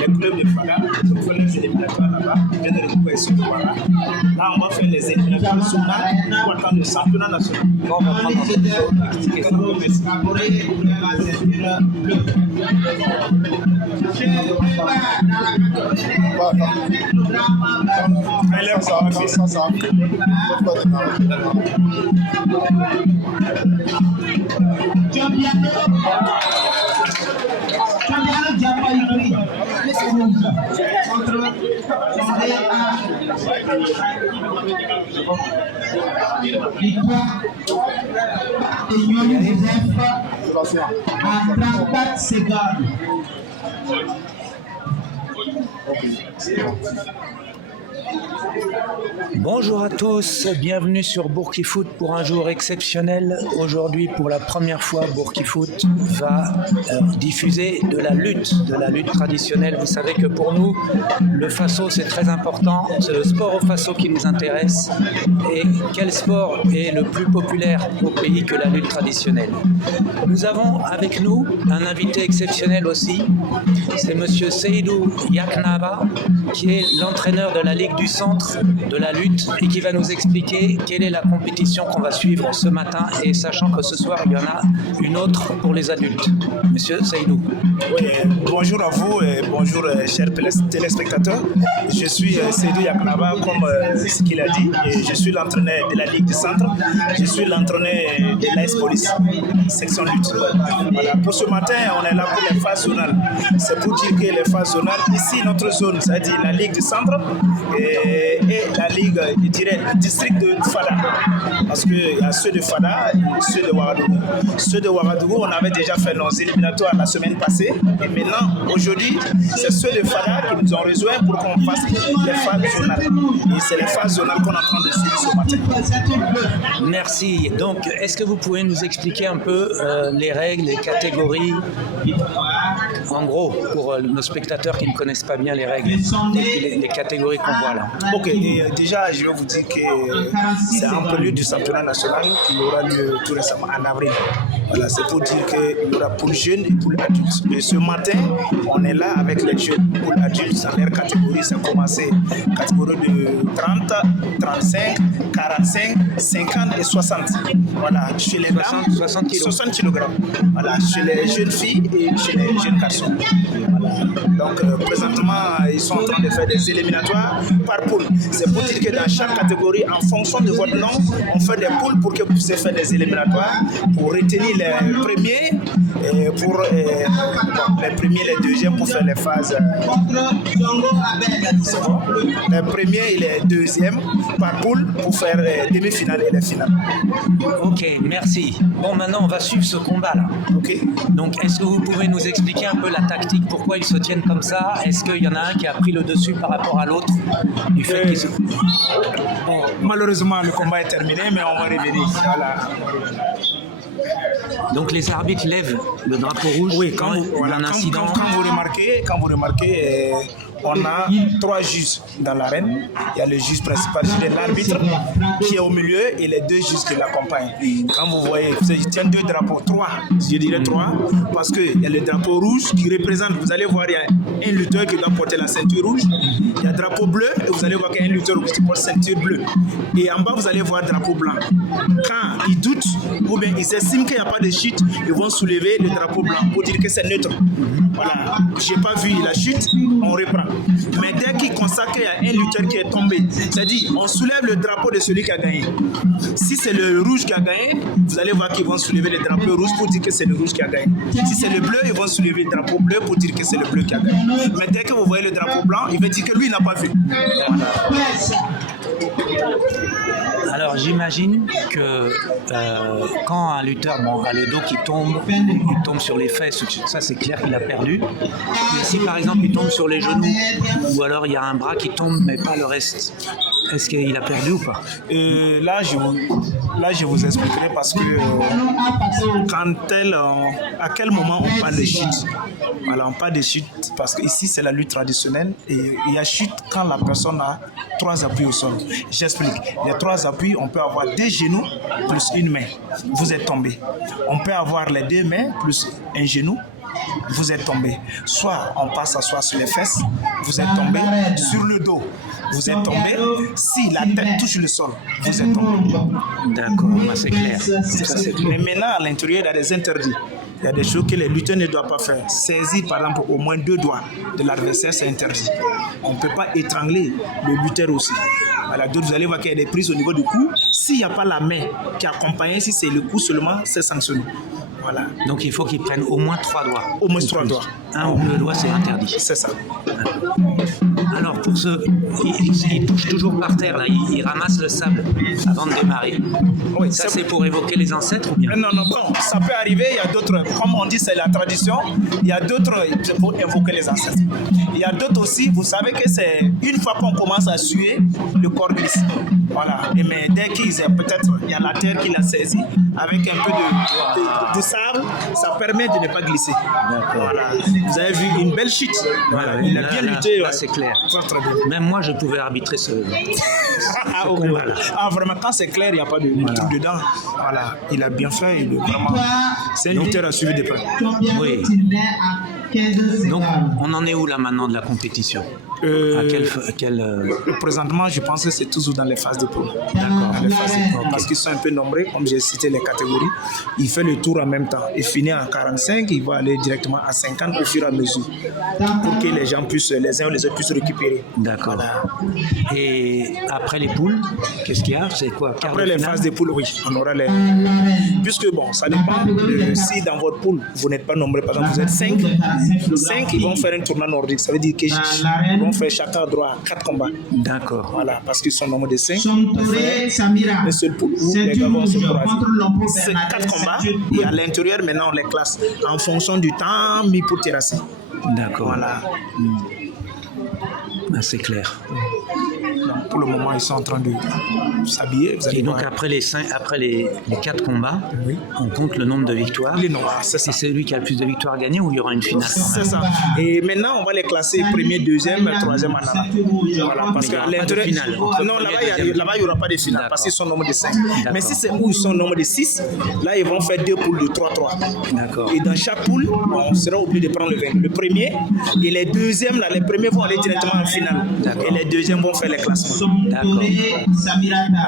les clubs de Fada, on fait les éliminatoires là-bas, je viens de retrouver ici de Ouara. Là, on va faire les éliminatoires nationales pour attendre le championnat national. Bon, on va prendre à 34 secondes. Bonjour à tous, bienvenue sur Bourki Foot pour un jour exceptionnel. Aujourd'hui, pour la première fois, Bourki Foot va diffuser de la lutte traditionnelle. Vous savez que pour nous, le Faso c'est très important, c'est le sport au Faso qui nous intéresse. Et quel sport est le plus populaire au pays que la lutte traditionnelle? Nous avons avec nous un invité exceptionnel aussi, c'est monsieur Seydou Yaknaba, qui est l'entraîneur de la Ligue du Centre de la lutte et qui va nous expliquer quelle est la compétition qu'on va suivre ce matin, et sachant que ce soir il y en a une autre pour les adultes. Monsieur Seydou. Oui, bonjour à vous et bonjour chers téléspectateurs. Je suis Seydou Yaknaba comme ce qu'il a dit, et je suis l'entraîneur de la Ligue du Centre. Je suis l'entraîneur de l'AS Police, section lutte. Voilà. Pour ce matin, on est là pour les phases zonales. C'est pour dire que les phases zonales, ici notre zone, c'est-à-dire la Ligue du Centre et la Ligue, je dirais, le district de Fada. Parce qu'il y a ceux de Fada et ceux de Ouagadougou. Ceux de Ouagadougou, on avait déjà fait nos éliminatoires la semaine passée. Et maintenant, aujourd'hui, c'est ceux de Fada qui nous ont rejoints pour qu'on fasse les phases zonales. Et c'est les phases zonales qu'on est en train de suivre ce matin. Merci. Donc, est-ce que vous pouvez nous expliquer un peu les règles, les catégories, en gros, pour nos spectateurs qui ne connaissent pas bien les règles, les catégories qu'on voit là? Ok, et déjà, je vais vous dire que c'est un prélude du championnat national qui aura lieu tout récemment en avril. Voilà, c'est pour dire qu'il y aura pour jeunes et pour adultes. Et ce matin, on est là avec les jeunes. Pour adultes, dans leur catégorie, ça a commencé catégorie de 30, 35, 45, 50 et 60. Voilà, chez les dames, 60 kg. Voilà, chez les jeunes filles et chez les jeunes garçons. Voilà. Donc, présentement, ils sont en train de faire des éliminatoires par poule. C'est pour dire que dans chaque catégorie, en fonction de votre nom, on fait des poules pour que vous puissiez faire des éliminatoires, pour retenir les premiers, et pour les premiers, les deuxièmes, pour faire les phases. C'est bon. Les premiers et les deuxièmes par poule pour faire les demi-finales et les finales. Ok, merci. Bon, maintenant on va suivre ce combat là. Ok. Donc, est-ce que vous pouvez nous expliquer un peu la tactique, pourquoi ils se tiennent comme ça? Est-ce qu'il y en a un qui a pris le dessus par rapport à l'autre du fait qu'ils se... Bon, malheureusement, le combat est terminé, mais on va revenir. Voilà. Donc les arbitres lèvent le drapeau rouge quand il y a un incident. Quand vous remarquez, on a 3 juges dans l'arène. Il y a le juge principal, l'arbitre qui est au milieu, et les 2 juges qui l'accompagnent. Quand vous voyez, il tient 2 drapeaux, 3, je dirais 3, parce qu'il y a le drapeau rouge qui représente, vous allez voir, il y a un lutteur qui doit porter la ceinture rouge. Il y a le drapeau bleu, et vous allez voir qu'il y a un lutteur qui porte la ceinture bleue. Et en bas, vous allez voir le drapeau blanc. Quand ils doutent, ou bien ils estiment qu'il n'y a pas de chute, ils vont soulever le drapeau blanc pour dire que c'est neutre. Voilà, je n'ai pas vu la chute, on reprend. Mais dès qu'ils constatent qu'il y a un lutteur qui est tombé, c'est-à-dire on soulève le drapeau de celui qui a gagné. Si c'est le rouge qui a gagné, vous allez voir qu'ils vont soulever le drapeau rouge pour dire que c'est le rouge qui a gagné. Si c'est le bleu, ils vont soulever le drapeau bleu pour dire que c'est le bleu qui a gagné. Mais dès que vous voyez le drapeau blanc, il va dire que lui n'a pas vu. Alors j'imagine que quand un lutteur a le dos qui tombe, il tombe sur les fesses, ça c'est clair qu'il a perdu. Mais si par exemple il tombe sur les genoux, ou alors il y a un bras qui tombe mais pas le reste, est-ce qu'il a perdu ou pas? Là, je vous expliquerai parce que à quel moment on parle de chute. Voilà, on parle de chute parce qu'ici c'est la lutte traditionnelle et il y a chute quand la personne a 3 appuis au sol. J'explique. Les 3 appuis, on peut avoir 2 genoux plus une main. Vous êtes tombé. On peut avoir les 2 mains plus un genou vous êtes tombé. Soit on passe s'asseoir sur les fesses, vous êtes tombé. Sur le dos, vous êtes tombé. Si la tête touche le sol, vous êtes tombé. D'accord, c'est clair. Ça, c'est clair. Mais maintenant, à l'intérieur, il y a des interdits. Il y a des choses que les lutteurs ne doivent pas faire. Saisir, par exemple, au moins 2 doigts de l'adversaire, c'est interdit. On ne peut pas étrangler le lutteur aussi. Voilà, donc vous allez voir qu'il y a des prises au niveau du cou. S'il n'y a pas la main qui accompagne, si c'est le cou seulement, c'est sanctionné. Voilà. Donc il faut qu'ils prennent au moins 3 doigts. Au moins 3 doigts. Un ou 2 doigts, c'est interdit. C'est ça. Alors pour ceux, ils touchent toujours par terre, là, ils ramassent le sable avant de démarrer. Oui, ça c'est pour évoquer les ancêtres ou bien? Non, bon, ça peut arriver, il y a d'autres, comme on dit, c'est la tradition, il y a d'autres, c'est pour invoquer les ancêtres. Il y a d'autres aussi, vous savez que c'est une fois qu'on commence à suer, le corps glisse. Voilà. Et mais dès qu'il peut-être, il y a la terre qui l'a saisi, avec un peu de sable, ça permet de ne pas glisser. Voilà. Vous avez vu une belle chute. Voilà. Il a bien lutté. Là, c'est clair. Très bien. Même moi, je pouvais arbitrer ce combat-là. Vraiment, quand c'est clair, il n'y a pas de truc dedans. Voilà. Il a bien fait. Il est vraiment... C'est un lutteur à suivre de près. Oui. Donc, on en est où là maintenant de la compétition? Présentement, je pense que c'est toujours dans les phases de poule. D'accord. Parce qu'ils sont un peu nombreux, comme j'ai cité les catégories. Il fait le tour en même temps. Il finit en 45, il va aller directement à 50 au fur et à mesure. Pour que les gens puissent, les uns ou les autres puissent récupérer. D'accord. Voilà. Et après les poules, qu'est-ce qu'il y a? C'est quoi? Après les phases de poule, oui, on aura les... Puisque bon, ça dépend. Si dans votre poule, vous n'êtes pas nombreux, par exemple, vous êtes 5, ils vont faire un tournoi nordique. Ça veut dire qu'ils vont faire chacun droit à 4 combats. D'accord. Voilà, parce qu'ils sont nombreux de 5. Un seul poule où les gars vont se croiser. C'est 4 combats et à l'intérieur, maintenant, on les classe en fonction du temps mis pour terrasser. D'accord. Voilà. Ah, c'est clair. Donc, pour le moment, ils sont en train de s'habiller. Et donc, après les 4 combats, oui, on compte le nombre de victoires. C'est ça. C'est celui qui a le plus de victoires gagnées ou il y aura une finale quand même? C'est ça. Et maintenant, on va les classer premier, deuxième, troisième en avant. Voilà, parce qu'à l'intérieur. Non, là-bas, il n'y aura pas de finale parce qu'ils sont nombre de 5. Mais si c'est où ils sont nombre de 6, là, ils vont faire 2 poules de 3-3. D'accord. Et dans chaque poule, on sera obligé de prendre le premier. Et les deuxièmes, là, les premiers vont aller directement en finale. Et les deuxièmes vont faire les classements. D'accord.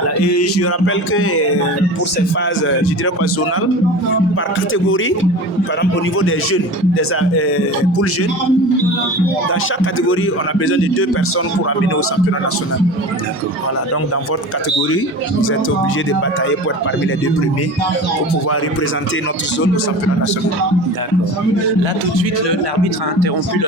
Voilà. Et je rappelle que pour ces phases, je dirais pas zonales, par catégorie, par exemple au niveau des jeunes, des poules jeunes, dans chaque catégorie, on a besoin de 2 personnes pour amener au championnat national. Voilà, donc dans votre catégorie, vous êtes obligé de batailler pour être parmi les 2 premiers pour pouvoir représenter notre zone au championnat national. D'accord. Là, tout de suite, l'arbitre a interrompu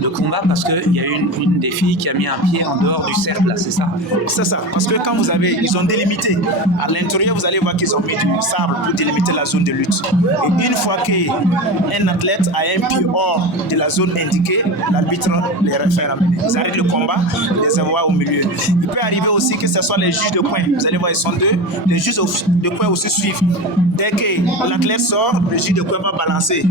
le combat parce qu'il y a une des filles qui a mis un pied en dehors du cercle, là, c'est ça? C'est ça, parce que quand ils ont délimité, à l'intérieur, vous allez voir qu'ils ont mis du sable pour délimiter la zone de lutte. Et une fois qu'un athlète a un pied hors de la zone indiquée, l'arbitre les refait ramener. Ils arrêtent le combat, les envoient au milieu. Il peut arriver aussi que ce soit les juges de coin. Vous allez voir, ils sont 2. Les juges de coin aussi suivent. Dès que l'athlète sort, le juge de coin va balancer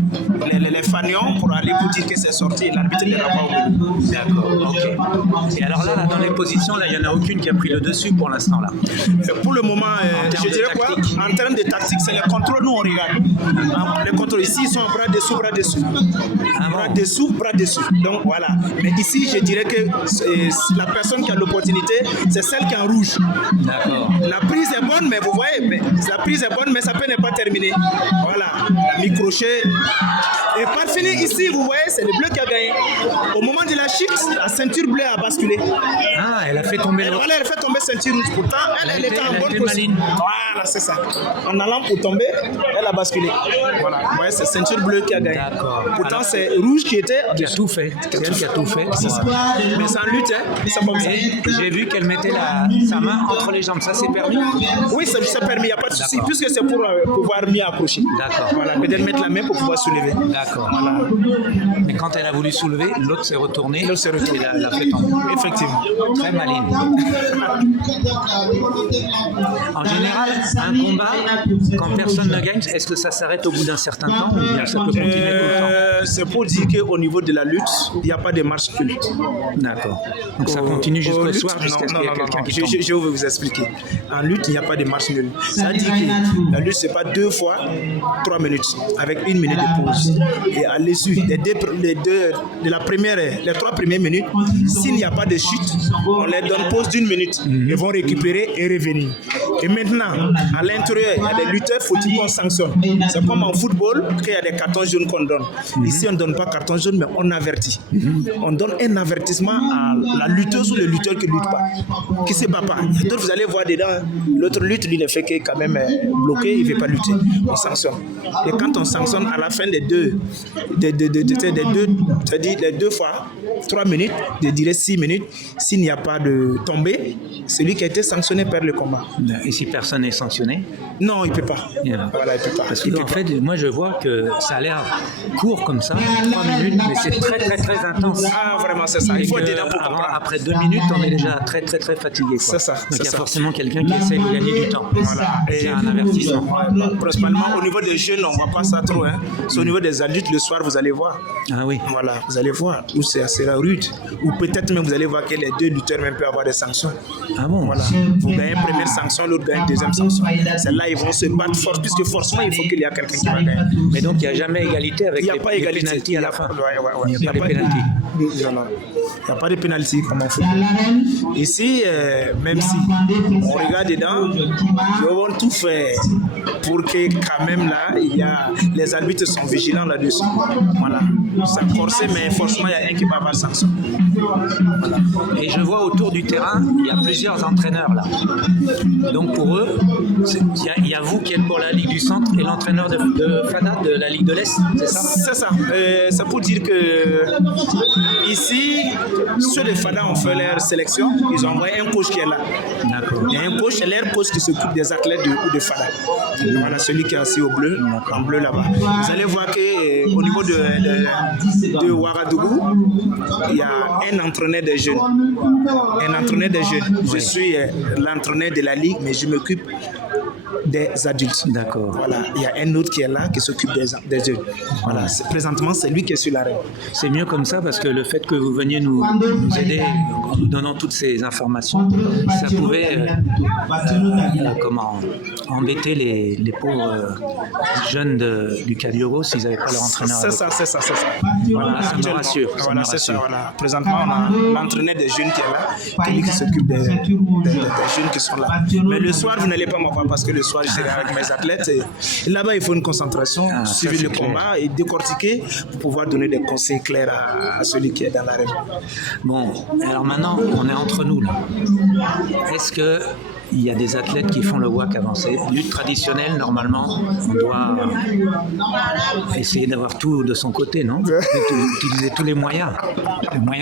les fanions pour aller pour dire que c'est sorti. L'arbitre les renvoie au milieu. D'accord, ok. Et alors là, dans les positions, là, il n'y en a aucune qui a pris le dessus pour l'instant là. Pour le moment, je dirais quoi? En termes de tactique, c'est le contrôle, nous on regarde. Le contrôle ici, ils sont bras dessous, bras dessous. Bras dessous, bras dessous. Donc voilà. Mais ici, je dirais que la personne qui a l'opportunité, c'est celle qui est en rouge. D'accord. La prise est bonne, mais vous voyez, la prise est bonne, mais ça peut ne pas terminer. Voilà. Mi-crochet. Et par finir ici, vous voyez, c'est le bleu qui a gagné. Au moment de la chute, la ceinture bleue a basculé. Ah, elle a fait tomber l'autre. Voilà, elle a fait tomber ceinture rouge. Pourtant, elle était en bonne position. Voilà, c'est ça. En allant pour tomber, elle a basculé. Voilà, vous voyez, c'est ceinture bleue qui a gagné. D'accord. Pourtant, c'est rouge qui était. Qui a tout fait. C'est elle qui a tout fait. C'est ça. Mais sans lutte, c'est comme ça. J'ai vu qu'elle mettait sa main entre les jambes. Ça, c'est permis? Oui, c'est permis, il n'y a pas de souci, puisque c'est pour pouvoir mieux accrocher. D'accord. Voilà, peut-être mettre la main pour pouvoir soulever. D'accord. Voilà. Mais quand elle a voulu soulever, l'autre s'est retourné. L'autre s'est retourné. Et l'a fait tomber. Effectivement. Très maligne. En général, un combat, quand personne ne gagne, est-ce que ça s'arrête au bout d'un certain temps ou bien ça peut continuer tout le temps? C'est pour dire qu'au niveau de la lutte, il n'y a pas de match nul. D'accord. Donc ça continue jusqu'au soir jusqu'à ce qu'il y ait quelqu'un qui tombe. Je vais vous expliquer. En lutte, il n'y a pas de match nul. Ça veut dire que la lutte, ce n'est pas 2 fois 3 minutes avec 1 minute de pause. Et à l'issue les 3 premières minutes, s'il n'y a pas de chute, on leur donne pause d'1 minute. Ils vont récupérer et revenir. Et maintenant, à l'intérieur, il y a des lutteurs, faut-il qu'on sanctionne. C'est comme en football qu'il y a des cartons jaunes qu'on donne. Ici, on ne donne pas carton jaune, mais on avertit. On donne un avertissement à la lutteuse ou le lutteur qui ne lutte pas, qui ne se bat pas. Donc, vous allez voir dedans, l'autre lutte, lui, le fait qu'il est quand même bloqué, il ne veut pas lutter. On sanctionne. Et quand on sanctionne à la fin des deux, c'est-à-dire les 2 fois 3 minutes, je dirais 6 minutes, s'il n'y a pas de tombée, celui qui a été sanctionné perd le combat. Et si personne n'est sanctionné? Non, il ne peut pas. Yeah. Voilà, il peut pas. Parce que en fait, moi je vois que ça a l'air court comme ça, 3 minutes, mais c'est très très très intense. Ah, vraiment, c'est ça. Il faut être dedans pour comprendre. Après 2 minutes, on est déjà très très très fatigué. C'est ça. Donc il y a forcément quelqu'un qui essaie de gagner du temps. Voilà. Et un avertissement. Principalement au niveau des jeunes, on ne voit pas ça trop. C'est au niveau des adultes, le soir, vous allez voir. Ah oui. Voilà, vous allez voir où c'est assez rude. Ou peut-être même vous allez voir que les 2 lutteurs même peuvent avoir des sanctions. Ah bon? Voilà. Vous gagnez une première sanction, l'autre gagne une deuxième sanction. Celle-là, ils vont se battre fort, puisque forcément, il faut qu'il y ait quelqu'un qui va gagner. Mais donc, il n'y a jamais égalité avec les pénaltys à la fin. Il n'y a pas de pénalty. Il n'y a pas de pénalty comme en football. Ici, même si on regarde dedans, ils vont tout faire pour que quand même là, les arbitres sont vigilants là-dessus. Voilà. C'est forcé, mais forcément, il y a un qui va avoir sanction. Voilà. Et je vois autour du terrain, il y a plusieurs entraîneurs là. Donc pour eux, il y a vous qui êtes pour la Ligue du Centre et l'entraîneur de FADA de la Ligue de l'Est, c'est ça? C'est ça. C'est pour dire que ici, ceux de FADA ont fait leur sélection, ils ont envoyé un coach qui est là. D'accord. Il y a un coach, c'est leur coach qui s'occupe des athlètes de FADA. Voilà, celui qui est assis au bleu, en bleu là-bas. Vous allez voir qu'au niveau de Ouagadougou, il y a un entraîneur des jeunes. Un entraîneur des jeunes. Je suis l'entraîneur de la Ligue, mais je m'occupe des adultes. D'accord. Voilà, il y a un autre qui est là, qui s'occupe des jeunes. Voilà, présentement, c'est lui qui est sur l'arène. C'est mieux comme ça parce que le fait que vous veniez nous aider en nous donnant toutes ces informations, ça pouvait embêter les pauvres jeunes du Calioro s'ils n'avaient pas leur entraîneur. C'est ça. Voilà, ça me rassure. Voilà, c'est ça. Voilà. Présentement, on a l'entraîneur des jeunes qui est là, qui s'occupe des jeunes qui sont là. Mais le soir, vous n'allez pas m'avoir parce que le soir, je serai avec mes athlètes. Et là-bas, il faut une concentration, suivre le combat et décortiquer pour pouvoir donner des conseils clairs à celui qui est dans l'arène. Bon, alors maintenant, on est entre nous là. Est-ce que il y a des athlètes qui font le WAC avancé? Lutte traditionnelle, normalement, on doit essayer d'avoir tout de son côté, non? Utiliser tous les moyens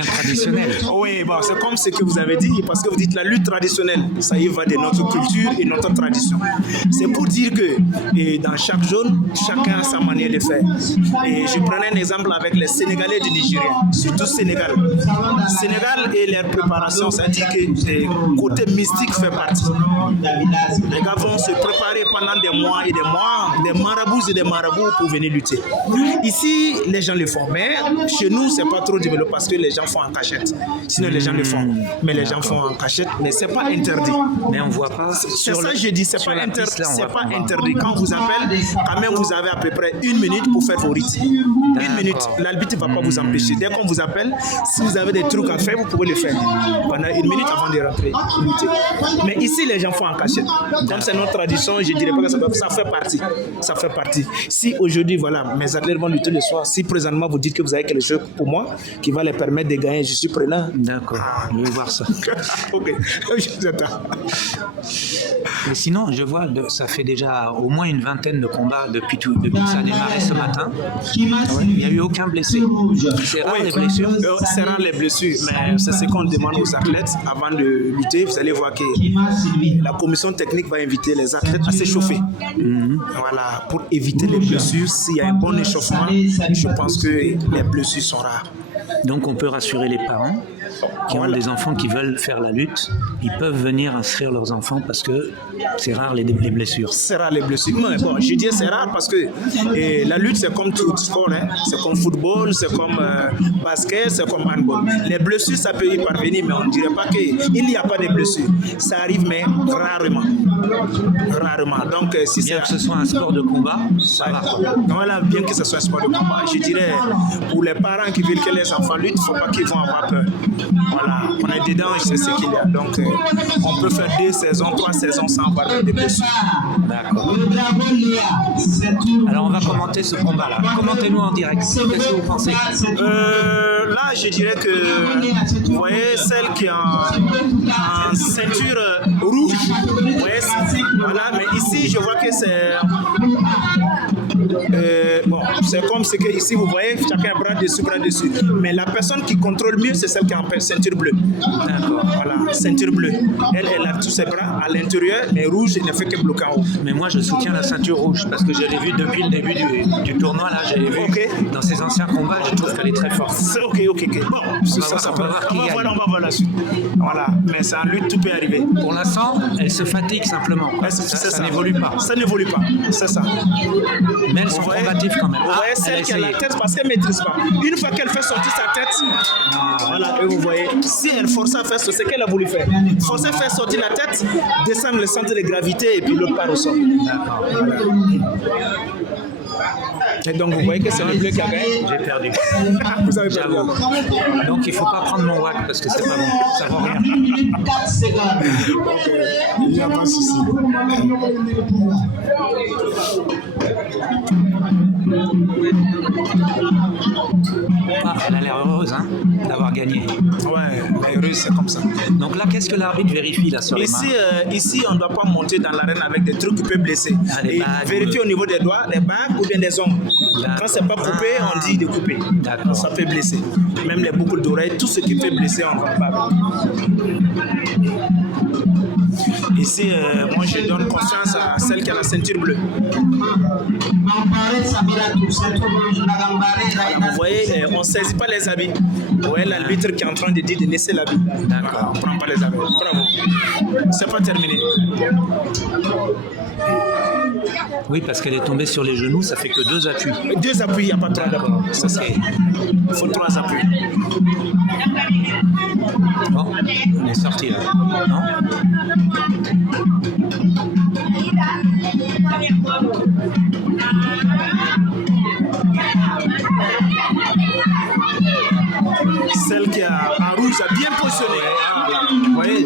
traditionnels. Oui, bon, c'est comme ce que vous avez dit, parce que vous dites la lutte traditionnelle, ça y va de notre culture et notre tradition. C'est pour dire que dans chaque zone, chacun a sa manière de faire. Et je prenais un exemple avec les Sénégalais du Nigeria, surtout Sénégal. Sénégal et leur préparation, ça dit que le côté mystique fait partie. Les gars vont se préparer pendant des mois et des mois, des marabouts pour venir lutter. Ici, les gens le font, mais chez nous, c'est pas trop développé parce que les gens font en cachette. Sinon, les gens le font, mais les gens font en cachette, mais c'est pas interdit. Mais on voit pas. C'est ça, je dis, c'est pas interdit. C'est pas interdit. Quand on vous appelle, quand même, vous avez à peu près 1 minute pour faire vos rites. 1 minute, l'arbitre ne va pas vous empêcher. Dès qu'on vous appelle, si vous avez des trucs à faire, vous pouvez le faire pendant 1 minute avant de rentrer. Mais ici, les gens font en cachette. Comme c'est notre tradition, je dirais pas que ça fait partie. Ça fait partie. Si aujourd'hui, voilà, mes athlètes vont lutter le soir, si présentement vous dites que vous avez quelque chose pour moi qui va les permettre de gagner, je suis prenant. D'accord, je vais voir ça. Ok, je vous attends. Mais sinon, je vois, ça fait déjà au moins une vingtaine de combats depuis que ça a démarré ce matin. Il n'y a eu aucun blessé. C'est rare les blessures. C'est rare les blessures, mais c'est ce qu'on demande aux athlètes avant de lutter. Vous allez voir que la commission technique va inviter les athlètes à s'échauffer. Voilà, pour éviter les blessures. S'il y a un bon échauffement, je pense que les blessures sont rares. Donc on peut rassurer les parents qui ont des enfants qui veulent faire la lutte. Ils peuvent venir inscrire leurs enfants parce que c'est rare les blessures. C'est rare les blessures. Mais bon, je dis c'est rare parce que la lutte c'est comme tout sport. Hein. C'est comme football, c'est comme basket, c'est comme handball. Les blessures ça peut y parvenir, mais on ne dirait pas qu'il n'y a pas de blessures. Ça arrive, mais rarement. Rarement. Donc si bien que ce soit un sport de combat, ça va. Voilà, bien que ce soit un sport de combat, je dirais pour les parents qui veulent que les enfants luttent, il ne faut pas qu'ils vont avoir peur. Voilà, on est dedans, je sais ce qu'il y a. Donc on peut faire 2 saisons, 3 saisons sans avoir de blessures. D'accord. Alors on va commenter ce combat-là. Commentez-nous en direct. Qu'est-ce que vous pensez? Là, je dirais que vous voyez celle qui est en ceinture rouge. Vous voyez, voilà, mais ici je vois que c'est bon, c'est comme ce que ici vous voyez, chacun bras dessus, bras dessus. Mais la personne qui contrôle mieux, c'est celle qui est en ceinture bleue. D'accord. Voilà, ceinture bleue. Elle a tous ses bras à l'intérieur, mais rouge, il ne fait que bloquer en haut. Mais moi, je soutiens la ceinture rouge parce que je l'ai vue depuis le début du tournoi. Là, je l'ai vue dans ses anciens combats. Je trouve qu'elle est très forte. Ok. Bon, on va voir la suite. Voilà, mais c'est en lutte, tout peut arriver. Pour l'instant, elle se fatigue simplement. Ça n'évolue pas. Ça n'évolue pas, c'est ça. Mais elles sont combatives quand même. Vous voyez celle qui a la tête parce qu'elle ne maîtrise pas. Une fois qu'elle fait sortir sa tête, voilà, et vous voyez, si elle force à faire ce qu'elle a voulu faire, forcer à faire sortir la tête, descendre le centre de gravité et puis l'autre part au sol. D'accord. Et donc vous voyez que c'est le bleu qui a gagné. J'ai perdu. Vous avez perdu. Donc il ne faut pas prendre mon watt parce que c'est pas bon. Ça vaut rien. 4 secondes. Il n'y a pas de souci. Ah, elle a l'air heureuse d'avoir gagné. Ouais, elle est heureuse, c'est comme ça. Donc là, qu'est-ce que l'arbitre vérifie là sur les mains? Ici, on ne doit pas monter dans l'arène avec des trucs qui peuvent blesser. Et vérifier au niveau des doigts, des bagues ou bien des ongles. Quand c'est pas coupé, on dit de couper. D'accord. Ça peut blesser. Même les boucles d'oreilles, tout ce qui peut blesser, on ne va pas. Ici, moi je donne confiance à celle qui a la ceinture bleue. Vous voyez, on ne saisit pas les habits. Vous voyez l'arbitre qui est en train de dire de laisser l'habit. D'accord. On ne prend pas les habits. Bravo. C'est pas terminé. Oui, parce qu'elle est tombée sur les genoux, ça fait que 2 appuis. 2 appuis, il n'y a pas 3 d'abord. C'est ça. Il faut 3 appuis. Bon, on est sorti là. Non ? Celle qui est en rouge a bien positionné. Vous voyez,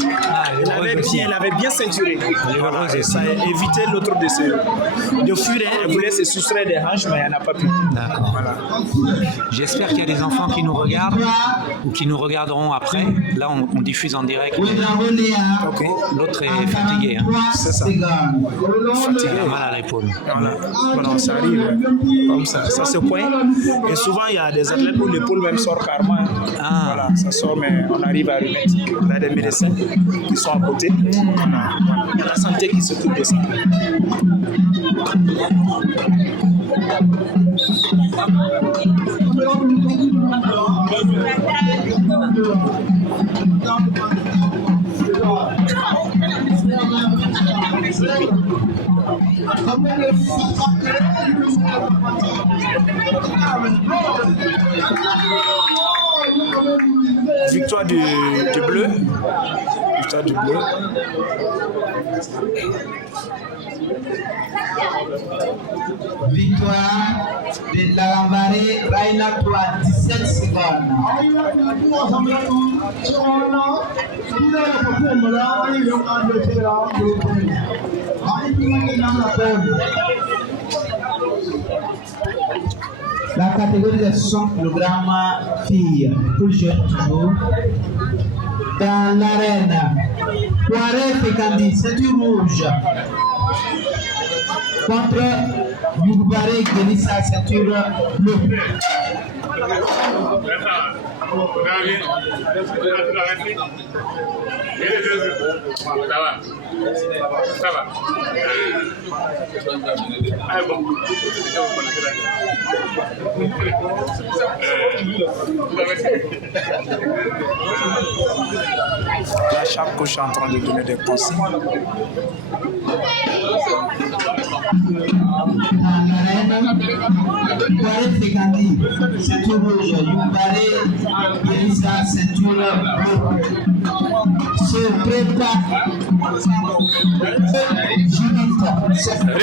elle avait bien ceinturé. Voilà, et ça a évité l'autre de fuir. Elle voulait se soustraire des hanches, mais elle n'a pas pu. D'accord. Voilà. J'espère qu'il y a des enfants qui nous regardent ou qui nous regarderont après. Là, on diffuse en direct. Okay. L'autre est fatigué. C'est ça. Fatigué. Elle a mal à l'épaule. Voilà, ça arrive comme ça. Ça se pointe. Et souvent, il y a des athlètes où l'épaule même sort carrément. Voilà, ça sort, mais on arrive à remettre. On a des médecins qui sont à côté. Il y a la santé qui s'occupe de ça. Victoire du bleu. Victoire du bleu. Victoire de Lalambaré, Raina 3, 17 secondes. La catégorie de 100 kg filles, pour le jeune toujours. Dans l'arène, Poiré Fécandi, ceinture rouge. Contre Yougbaré Gelissa, ceinture bleue. Ça va. Ah bon. Là, chaque coach est en train de donner des conseils.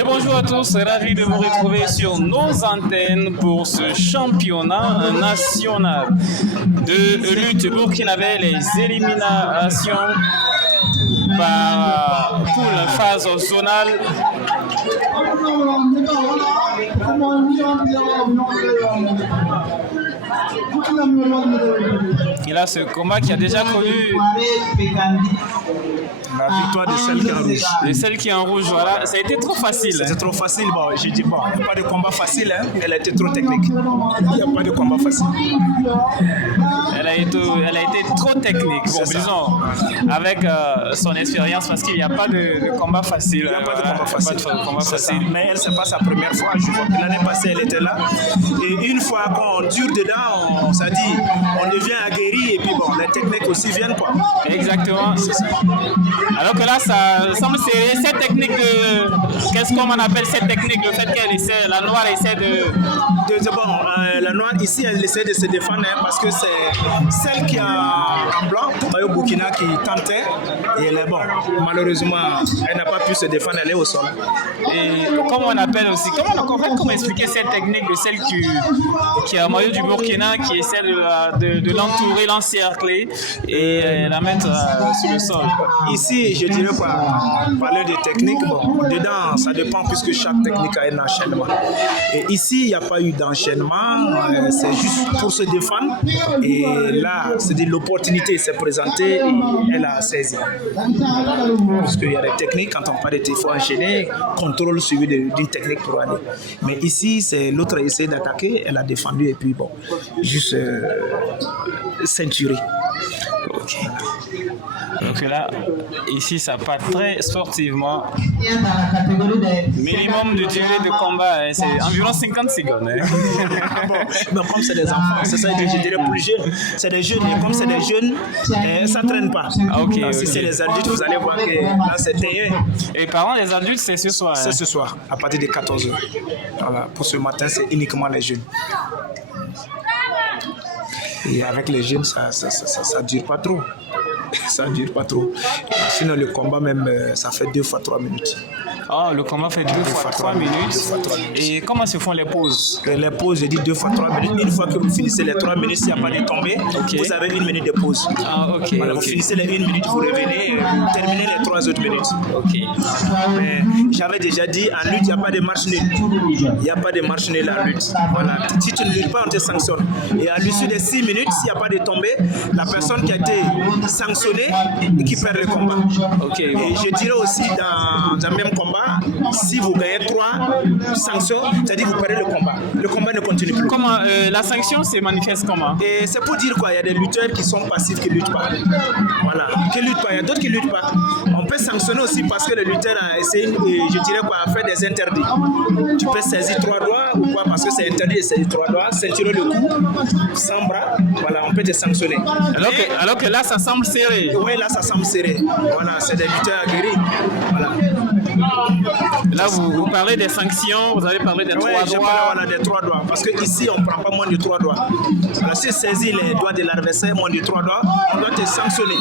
Bonjour à tous, ravi de vous retrouver sur nos antennes pour ce championnat national de lutte burkinabé, les éliminations par poule phase zonale. Et là, ce combat qui a déjà connu la victoire de celle qui est en rouge. de celle qui est en rouge, voilà. Ça a été trop facile. C'était trop facile. Bon, j'ai dit, bon, il n'y a pas de combat facile, hein. Elle a été trop technique. Il n'y a pas de combat facile. Elle a été trop technique. Bon, disons, avec son expérience, parce qu'il n'y a pas de combat facile. Il n'y a pas de combat facile. Pas de combat facile. Mais elle, c'est pas sa première fois. Je vois que l'année passée, elle était là. Et une fois qu'on dure dedans, on s'est dit, on devient aguerri. Et puis bon, les techniques aussi viennent, quoi. Exactement. C'est ça. Alors que là, ça semble serré. Cette technique de... Qu'est-ce qu'on appelle cette technique? Le fait qu'elle essaie, la noire essaie de... La noire, ici, elle essaie de se défendre, hein, parce que c'est celle qui a en blanc, au Burkina, qui tentait. Et elle est bon. Malheureusement, elle n'a pas pu se défendre, elle est au sol. Et comment on appelle aussi, comment expliquer cette technique de celle qui est en maillot du Burkina, qui essaie de l'entourer, l'encercler et la mettre sur le sol? Ici, je dirais pas, parler de technique, bon, dedans, ça dépend puisque chaque technique a un enchaînement. Et ici, il n'y a pas eu d'enchaînement, c'est juste pour se défendre. Et là, c'est de l'opportunité s'est présentée et elle a saisi. Parce qu'il y a des techniques, quand on parle de il faut enchaîner, contrôle suivi d'une technique pour aller. Mais ici, c'est l'autre a essayé d'attaquer, elle a défendu et puis bon, juste ceinturé. Ok. Donc là, ici, ça part très sportivement. Minimum de durée de combat, hein, c'est environ 50 secondes. Hein. Bon, comme c'est des enfants, c'est ça que je dirais plus jeunes. C'est des jeunes, et comme c'est des jeunes, ça ne traîne pas. Ah, okay, si c'est les adultes, vous allez voir que là, c'est taillé. Et par contre, les adultes, c'est ce soir. C'est ce soir, à partir de 14h. Voilà, pour ce matin, c'est uniquement les jeunes. Et avec les jeunes, ça dure pas trop. Ça dure pas trop. Sinon, le combat même, ça fait 2 fois 3 minutes. Oh, le combat fait 2 fois 3 minutes. 2 fois 3 minutes. Et comment se font les pauses? Les pauses, je dis 2 fois 3 minutes. Une fois que vous finissez les 3 minutes, s'il n'y a pas de tombée, vous avez 1 minute de pause. Ah, ok. Voilà, vous finissez les 1 minute, vous revenez, vous terminez les 3 autres minutes. Ok. Mais j'avais déjà dit, en lutte, il n'y a pas de marche nulle. Il n'y a pas de marche nulle en lutte. Voilà. Si tu ne luttes pas, on te sanctionne. Et à l'issue des 6 minutes, s'il n'y a pas de tombée, la personne qui a été sanctionnée et qui perd le combat. Okay. Et je dirais aussi dans un même combat, si vous gagnez 3 sanctions, c'est-à-dire que vous perdez le combat. Le combat ne continue plus. Comment la sanction se manifeste comment? Et c'est pour dire quoi, il y a des lutteurs qui sont passifs, qui ne luttent pas. Voilà, qui ne luttent pas, il y a d'autres qui ne luttent pas. On peut sanctionner aussi parce que le lutteur a essayé, je dirais quoi, à faire des interdits. Tu peux saisir 3 doigts ou quoi, parce que c'est interdit de saisir 3 doigts, ceinturer le cou, sans bras, voilà, on peut te sanctionner. Alors que là, ça semble serré. Oui, là, ça semble serré. Voilà, c'est des lutteurs aguerris. Voilà. Là, vous parlez des sanctions, vous avez parlé des 3 doigts. Je parle voilà, des 3 doigts. Parce qu'ici, on ne prend pas moins de 3 doigts. Alors, si tu saisis les doigts de l'adversaire, moins de 3 doigts, on doit te sanctionner.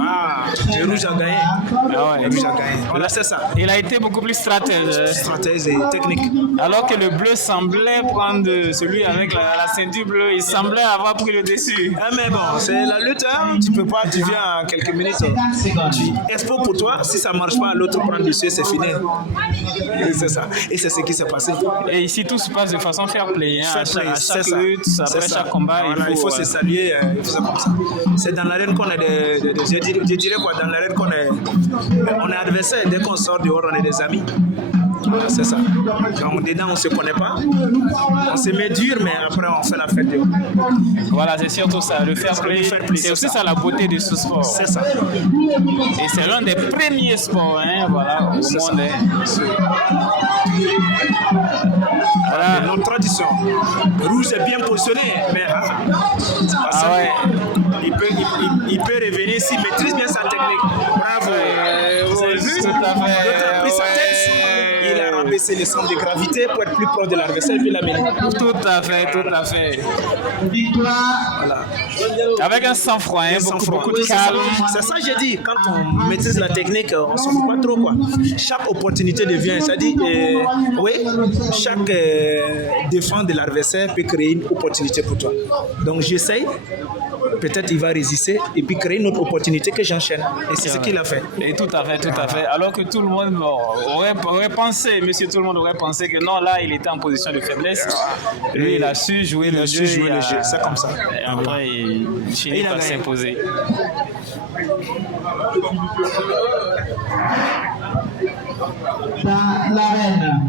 Ah, le rouge a gagné. Ah ouais. Le rouge a gagné. Voilà, c'est ça. Il a été beaucoup plus stratège. Stratège et technique. Alors que le bleu semblait prendre celui avec la ceinture bleue, il semblait avoir pris le dessus. Ah, mais bon, c'est la lutte, hein. Tu peux pas, tu viens en quelques minutes. Tu expo pour toi, si ça marche pas, l'autre prend le dessus, c'est fini. Et c'est ça. Et c'est ce qui s'est passé. Et ici, tout se passe de façon fair play. Hein. À chaque lutte, après chaque combat, voilà, il faut se saluer. Il faut ça comme ça. C'est dans l'arène qu'on est je dirais quoi, dans l'arène qu'on est adversaire. Dès qu'on sort dehors, on est des amis. Voilà, c'est ça. Donc dedans, on ne se connaît pas. On se met dur, mais après, on fait la fête. Voilà, c'est surtout ça, le fair play. C'est aussi ça la beauté de ce sport. C'est ça. Et c'est l'un des premiers sports, hein, voilà, au monde. Voilà, notre tradition. Rouge est bien positionné, mais il peut revenir s'il maîtrise bien sa technique. Bravo. Vous avez vu? Tout à fait. L'autre a pris sa tête. Il a rabaissé le centre de gravité pour être plus proche de l'adversaire et puis l'amener. Tout à fait, tout à fait. Victoire. Voilà. Avec un sang-froid, hein, beaucoup de calme. C'est ça que j'ai dit. Quand on maîtrise la technique, on ne s'en fout pas trop, quoi. Chaque opportunité devient, c'est-à-dire, chaque défense de l'adversaire peut créer une opportunité pour toi. Donc j'essaye. Peut-être il va résister et puis créer une autre opportunité que j'enchaîne. Et c'est ce qu'il a fait. Et tout à fait, tout à fait. Alors que tout le monde aurait pensé, monsieur tout le monde aurait pensé que non, là, il était en position de faiblesse. Lui, il a su jouer le jeu. C'est comme ça. Et après, il finit par s'imposer. Dans l'arène.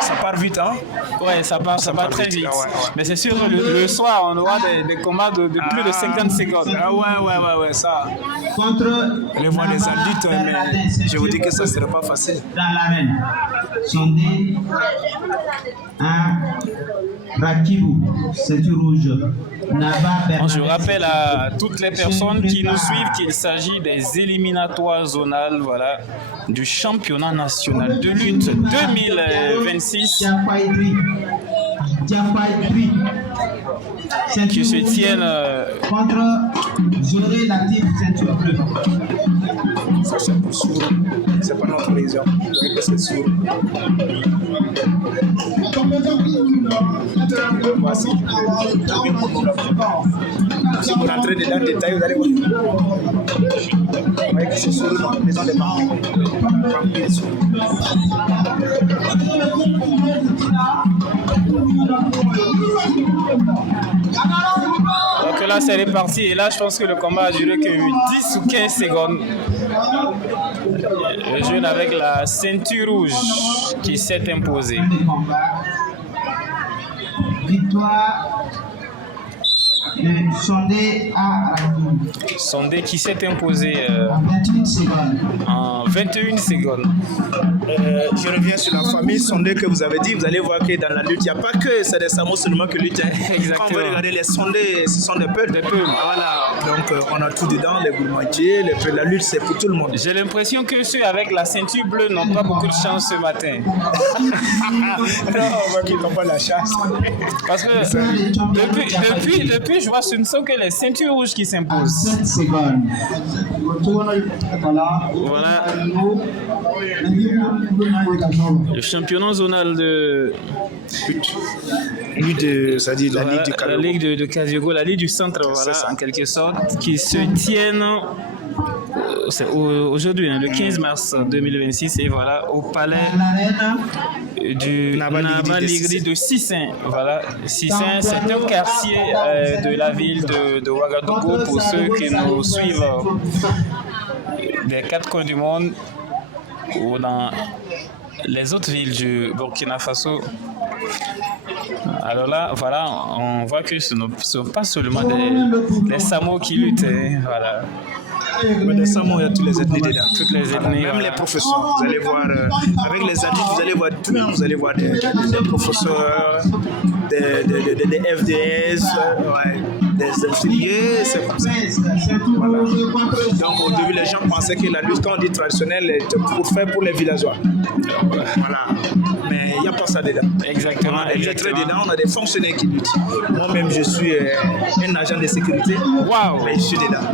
Ça part vite, hein? Ouais, ça part très vite. Ouais. Mais c'est sûr que le soir, on aura des combats de plus de 50 secondes. Ah ouais, ça. Contre Allez voir les adultes, mais je vous dis que ça ne sera pas facile. dans l'arène. Sondé à Rakibou, ceinture rouge. Je rappelle à toutes les personnes qui nous suivent qu'il s'agit des éliminatoires zonales, voilà, du championnat national de lutte 2026 qui se tiennent contre Zoré Latif, ceinture bleue. Ça, c'est pour sourd. C'est pas notre région. C'est sourd. Voici. Si vous rentrez dedans le détail, vous allez voir. Vous voyez que c'est sourd dans les maisons des parents. Donc là c'est reparti et là je pense que le combat a duré que 10 ou 15 secondes. Le jeune avec la ceinture rouge qui s'est imposé. Victoire de Sondé à Rakibou. Sondé qui s'est imposé En 21 secondes. en 21 secondes. Je reviens sur la famille Sondé que vous avez dit. Vous allez voir que dans la lutte, il n'y a pas que c'est des Samo seulement que lutte. Exactement. Quand on va regarder les Sondés, ce sont des peuls. Des peuls. Voilà. Donc on a tout dedans, les gourmandiers, les peuls. La lutte, c'est pour tout le monde. J'ai l'impression que ceux avec la ceinture bleue n'ont pas beaucoup de chance ce matin. Non, ils n'ont pas la chance. Parce que depuis, je vois ce ne sont que les ceintures rouges qui s'imposent. 7 secondes. Voilà. Le championnat zonal de Lutte, c'est-à-dire la Ligue du la Kadogo. Ligue de Kadogo, la Ligue du Centre, voilà, en quelque sorte, qui se tiennent aujourd'hui, le 15 mars 2026, et voilà, au palais du Nabaligri de Sissin. Voilà, Sissin, c'est un quartier de la ville de Ouagadougou pour ceux qui nous suivent des quatre coins du monde ou dans les autres villes du Burkina Faso. Alors là, voilà, on voit que ce ne sont pas seulement des Samo qui luttent, hein, voilà. Mais les Samo, il y a toutes les ethnies dedans. Toutes les ethnies. Même voilà. les professeurs, vous allez voir, avec les adultes, vous allez voir tout, vous allez voir des professeurs, des FDS, ouais, des infirmiers, c'est comme ça. Voilà. Donc au début, les gens pensaient que la lutte, quand on dit traditionnelle, était pour faire pour les villageois. Voilà. Mais il n'y a pas ça dedans. Exactement. On a des lettrés dedans, on a des fonctionnaires qui luttent. Moi-même, je suis un agent de sécurité. Waouh! Mais je suis dedans.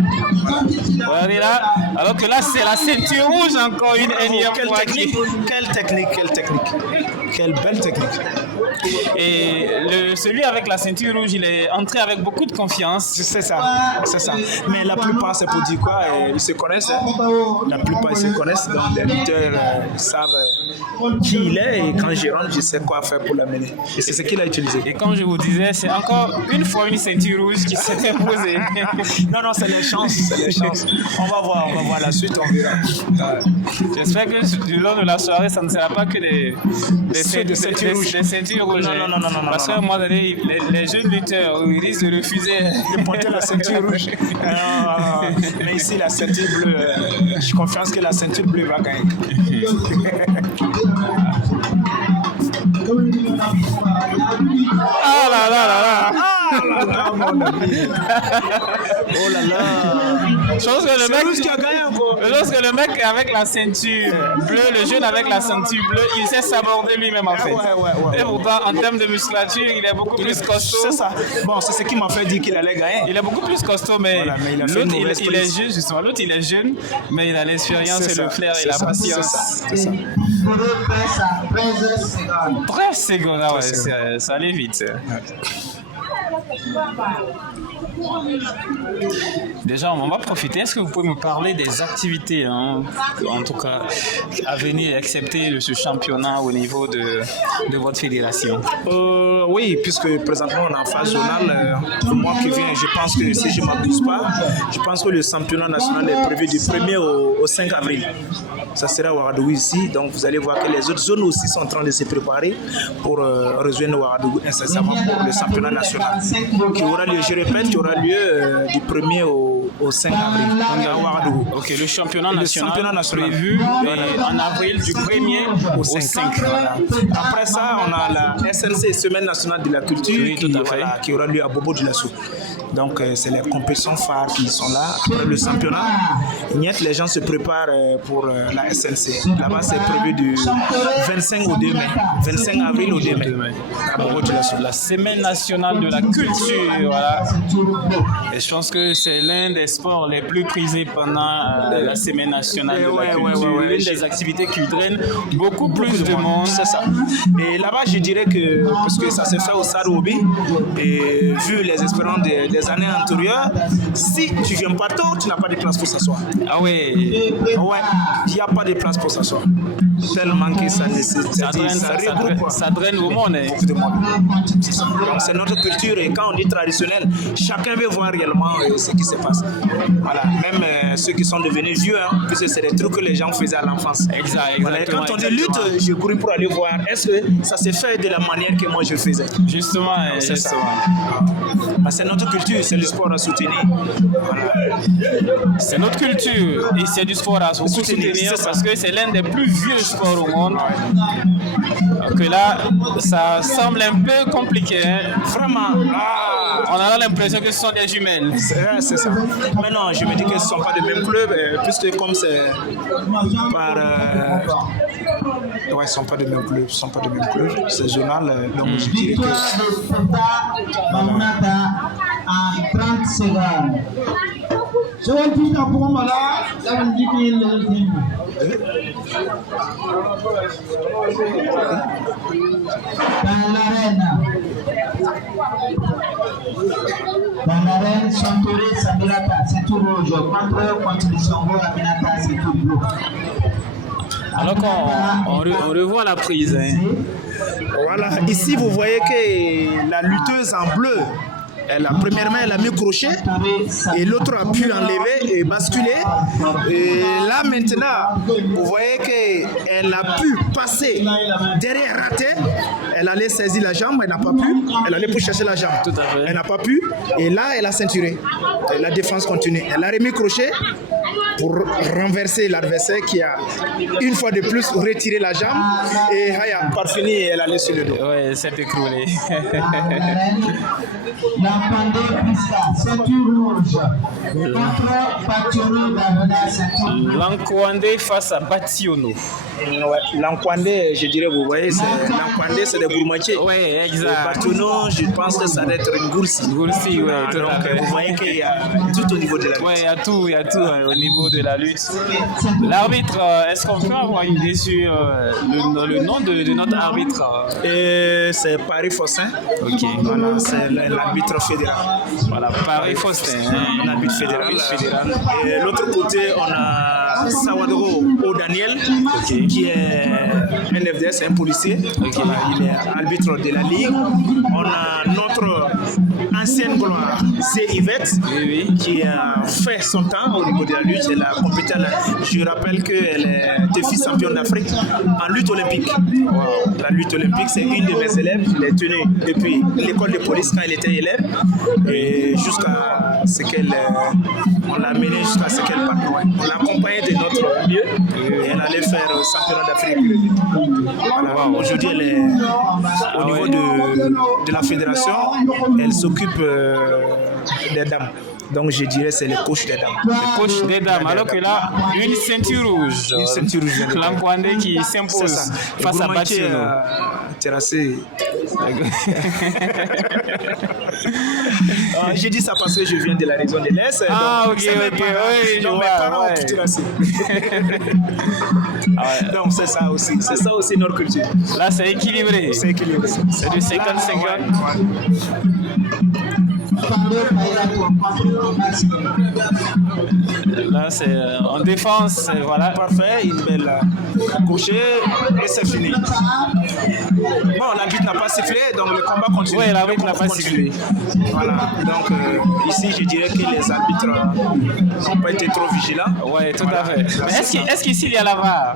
Voilà, là, alors que là, c'est la ceinture rouge encore une énième Quelle fois. technique, quelle technique, quelle technique. Quelle belle technique. Et celui avec la ceinture rouge, il est entré avec beaucoup de confiance. C'est ça, c'est ça. Mais la plupart, c'est pour dire quoi? Ils se connaissent. Hein? La plupart, ils se connaissent. Donc, les lutteurs savent qui il est. Et quand je rentre, je sais quoi faire pour l'amener. Et c'est ce qu'il a utilisé. Et comme je vous disais, c'est encore une fois une ceinture rouge qui s'est imposée. Non, c'est les chances. C'est les chances. On va voir la suite, on verra. J'espère que du long de la soirée, ça ne sera pas que des ceintures rouges. Non. Parce qu'à un moment donné, les jeunes lutteurs, ils risquent de refuser de porter la ceinture rouge. Non. Mais ici, la ceinture bleue, j'ai confiance que la ceinture bleue va gagner. Ah là là là là. Oh là là. Je pense que le mec qui a gagné encore. Je pense que le mec avec la ceinture bleue, le jeune avec la ceinture bleue, il sait s'aborder lui-même en fait. Ouais. Et pourtant, en termes de musculature, il est beaucoup plus costaud. C'est ça. Bon, c'est ce qui m'a fait dire qu'il allait gagner. Il est beaucoup plus costaud, mais, voilà, mais l'autre, il est jeune, justement. L'autre, il est jeune, mais il a l'expérience et le flair et la patience. C'est ça. 13 secondes, ah ouais, ça allait vite. Déjà, on va profiter. Est-ce que vous pouvez me parler des activités, en tout cas, à venir, excepté ce championnat au niveau de votre fédération? Oui, puisque présentement on est en phase zonale. Le mois qui vient, je pense que si je ne m'abuse pas, je pense que le championnat national est prévu du 1er au 5 avril. Ça sera à Ouagadougou ici. Donc vous allez voir que les autres zones aussi sont en train de se préparer pour rejoindre Ouagadougou incessamment pour le championnat national. Qui aura lieu, je répète, qui aura lieu du 1er au 5 avril à Ouagadougou. Ok, le championnat national prévu en avril du 1er au 5. Voilà. Après ça, on a la SNC, Semaine nationale de la culture, qui aura lieu à Bobo-Dioulasso. Donc, c'est les compétitions phares qui sont là. Après le championnat, les gens se préparent pour la SNC. Là-bas, c'est prévu du 25 au 2 mai. 25 avril au 2 mai. À Bobo-Dioulasso. La Semaine nationale de la culture, voilà. Et je pense que c'est l'un des sports les plus prisés pendant la Semaine nationale de la culture. L'une des activités qui draine beaucoup plus de monde. C'est ça. Et là-bas, je dirais que, parce que ça se fait au Stade Obi, et vu les espérances des années antérieures, si tu ne viens pas tôt, tu n'as pas de place pour s'asseoir. Ah oui. Ouais, il n'y a pas de place pour s'asseoir. Tellement que ça draine au monde. Beaucoup de monde. Donc c'est notre culture et quand on dit traditionnel, chacun veut voir réellement ce qui se passe. Voilà, même ceux qui sont devenus vieux, puisque c'est des trucs que les gens faisaient à l'enfance. Exactement. Voilà, et quand on dit lutte, j'ai couru pour aller voir, est-ce que ça s'est fait de la manière que moi je faisais? Justement, c'est ça. C'est notre culture, c'est le sport à soutenir. Voilà. C'est notre culture et c'est du sport à soutenir parce que c'est l'un des plus vieux sports au monde. Que là, ça semble un peu compliqué. Vraiment. On a l'impression que ce sont des jumelles. C'est ça. Mais non, je me dis que ce ne sont pas des mêmes clubs, puisque comme c'est par... ouais, ce ne sont pas des mêmes clubs. Ce sont pas des mêmes clubs. C'est zonal, donc je dirais que... En 30 secondes. Dans l'arène, Santoré Samirata, c'est tout rouge. Contre Lisongo Aminata, c'est tout bleu. Alors qu'on revoit la prise. Voilà, ici vous voyez que la lutteuse en bleu, premièrement, elle a mis crochet et l'autre a pu enlever et basculer. Et là maintenant, vous voyez qu'elle a pu passer derrière raté. Elle allait saisir la jambe, elle n'a pas pu. Elle allait pour chercher la jambe. Tout à fait. Elle n'a pas pu. Et là, elle a ceinturé. Et la défense continue. Elle a remis crochet pour renverser l'adversaire qui a une fois de plus retiré la jambe. Et Haya, par fini, elle allait sur le dos. Oui, c'est écroulé. Lankwandé face à Bationo. Lankwandé, je dirais, vous voyez, Lankwandé, c'est des gourmandiers. Oui, exact. Bationo, je pense que ça doit être une goursi. Goursi, oui. Donc, vous voyez qu'il y a tout au niveau de la lutte. Oui, il y a tout au niveau de la lutte. L'arbitre, est-ce qu'on peut avoir une idée sur le nom de notre arbitre? C'est Paris Faustin. Ok. Voilà, c'est l'arbitre fédéral. Voilà, Paris Faustin, L'arbitre fédéral. Et l'autre côté, on a Sawadoro O'Daniel, qui est un FDS, un policier. Voilà, il est arbitre de la Ligue. On a notre ancienne gloire, c'est Yvette, qui a fait son temps au niveau de la lutte. Elle a compété. Je rappelle qu'elle est fille championne d'Afrique en lutte olympique. La lutte olympique, c'est une de mes élèves. Je l'ai tenue depuis l'école de police quand elle était élève, et jusqu'à ce qu'elle, on l'a menée jusqu'à ce qu'elle parte loin. On l'a accompagnée de notre lieu et elle allait faire championnat d'Afrique. Voilà. Aujourd'hui, elle est au niveau de la fédération. Elle s'occupe des dames. Donc je dirais c'est le coach des dames. Le coach des dames, alors que là, une ceinture rouge. Une ceinture rouge. Lankwande qui s'impose face à Bacchino. Terrassé. J'ai dit ça parce que je viens de la région de l'Est. Ah, ok, ok, oui, je vois. Mes parents ont tout terrassé. Donc c'est ça aussi notre culture. Là c'est équilibré. C'est équilibré. C'est du 50-50. Là c'est en défense, voilà. Parfait, une belle couchée et c'est fini. Bon, l'arbitre n'a pas sifflé, donc le combat continue. Oui, l'arbitre n'a pas sifflé. Voilà, donc ici je dirais que les arbitres n'ont pas été trop vigilants. Oui, tout à fait. Mais est-ce qu'ici il y a la VAR?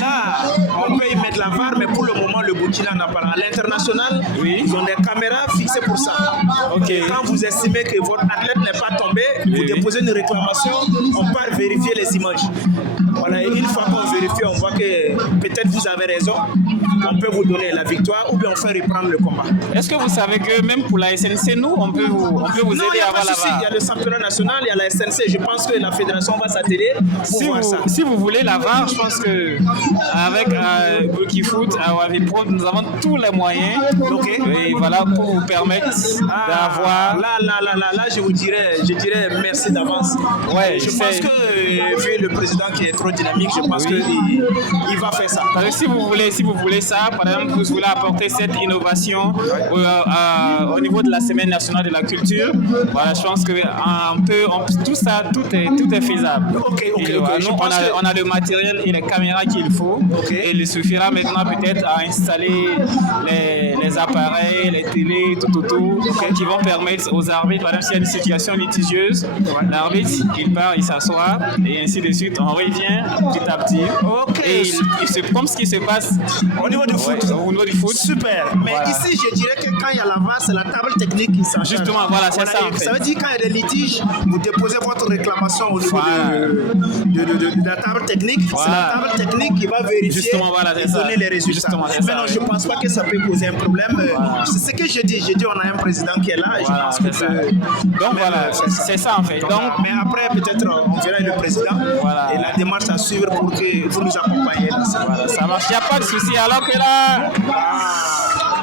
Là, on peut y mettre la VAR, mais pour le moment le Burkina n'a pas. À l'international, ils ont des caméras fixées pour ça. Ok. Et quand vous estimez que votre athlète n'est pas tombé, vous déposez une réclamation, on part vérifier les images. Voilà, et une fois qu'on vérifie, on voit que peut-être vous avez raison, on peut vous donner la victoire ou bien on fait reprendre le combat. Est-ce que vous savez que même pour la SNC, nous, on peut vous aider à avoir la VAR? Il y a le championnat national, il y a la SNC, je pense que la fédération va s'atteler pour voir ça. Si vous voulez la VAR, je pense que avec Burki Foot, à Wavipro, nous avons tous les moyens. Et voilà, pour vous permettre d'avoir. Là, je dirais merci d'avance. Ouais, je pense que vu le président qui est trop dynamique, je pense qu'il va faire ça. Parce que si vous voulez ça, par exemple, vous voulez apporter cette innovation au niveau de la Semaine nationale de la culture, voilà, je pense que tout est faisable. Nous, on a le matériel et les caméras qu'il faut, et il suffira maintenant peut-être à installer les appareils, les télés, tout qui vont permettre aux arbitres, par exemple s'il y a une situation litigieuse, l'arbitre il part, il s'assoit et ainsi de suite, on revient petit à petit. Et comme ce qui se passe au niveau du foot. Super. Mais ici, je dirais que quand il y a la VAR, c'est la table technique qui s'en charge. Justement, voilà, c'est ça. Ça veut dire quand il y a des litiges, vous déposez votre réclamation au niveau de la table technique. C'est la table technique qui va vérifier et donner les résultats. Mais non, je ne pense pas que ça peut poser un problème. C'est ce que je dis. Je dis on a un président qui est là. Je pense que donc voilà, c'est ça en fait. Donc, mais après, peut-être, on verra le président et la démarche à suivre pour que vous nous accompagniez. Ça marche, il n'y a pas de souci. Alors que là,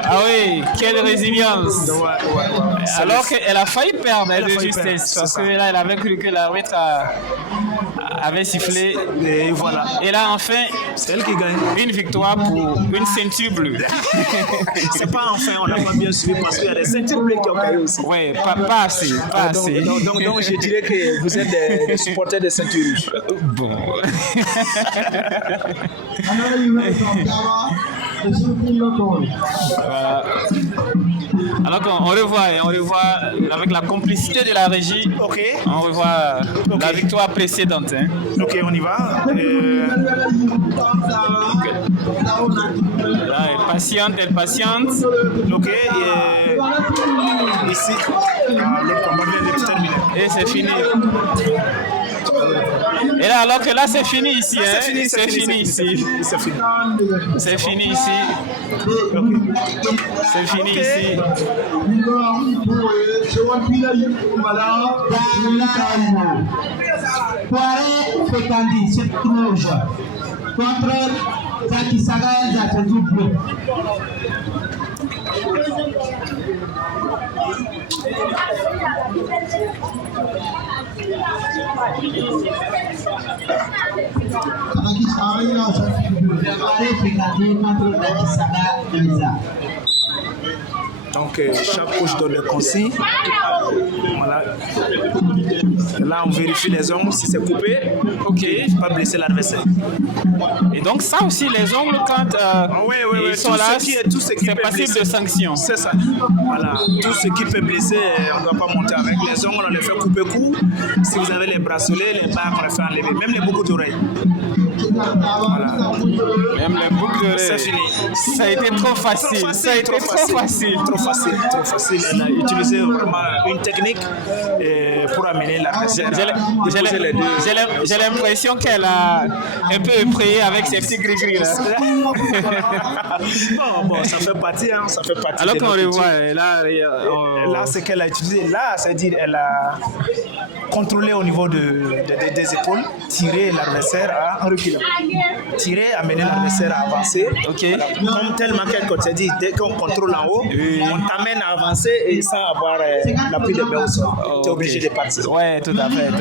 ah oui, quelle résilience. Alors qu'elle a failli perdre de justesse. Parce que là, elle avait cru que l'arbitre avait sifflé. Et voilà. Et là, enfin, c'est elle qui gagne. Une victoire pour une ceinture bleue. C'est pas enfin, on n'a pas bien suivi parce qu'il y a des ceintures bleues qui ont gagné aussi. Oui, pas assez. Donc, je dirais que vous êtes des supporters de ceinture rouge. Bon. Voilà. Alors qu'on revoit avec la complicité de la régie, on revoit la victoire précédente. Ok, on y va. Là, elle patiente. Ok, ici, le combat vient de se terminer. Et c'est fini. Et là, alors que là, c'est fini ici. C'est fini ici. C'est fini ici. C'est fini ici. Poiré Fekandi, c'est rouge. Contre Zaki Saga, c'est double. Donc chaque coach donne des consignes. Voilà. Là on vérifie les ongles, si c'est coupé, ok, pas blesser l'adversaire. Et donc ça aussi, les ongles, quand ils sont là, c'est passible de sanctions. C'est ça. Voilà. Tout ce qui peut blesser, on ne doit pas monter avec. Les ongles, on les fait couper court. Si vous avez les bracelets, les bagues, on les fait enlever. Même les boucles d'oreilles. Voilà. Même les boucles d'oreilles. C'est fini. Ça a été trop facile. Ça a été trop facile. Trop facile. Elle a utilisé vraiment une technique pour amener l'adversaire. J'ai l'impression qu'elle a un peu effrayé avec ses petits gris-gris là. Bon, ça fait partie. Alors qu'on le voit, là, ce qu'elle a utilisé, là, c'est-à-dire elle a contrôlé au niveau des épaules, tirer l'adversaire en reculant. Tirer, amener l'adversaire à avancer. Ok. Voilà. Comme tellement qu'on t'a dit, dès qu'on contrôle en haut, on t'amène à avancer et sans avoir l'appui de main au sol. Tu es obligé de partir. Ouais, tout à fait.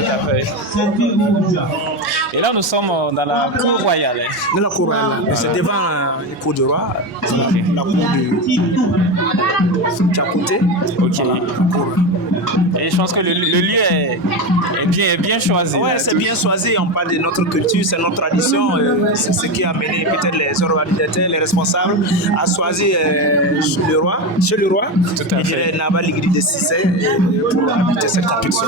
Et là, nous sommes dans la cour royale. Dans la cour royale. Voilà. C'est devant la cour du roi. La cour qui est à côté. Ok. Et je pense que le lieu est bien choisi. Ouais, c'est bien choisi. On parle de notre culture, c'est notre tradition. C'est ce qui a amené peut-être les organisateurs, les responsables à choisir chez le roi. Tout à fait. Et Naba Ligri de Cissé pour habiter cette compétition.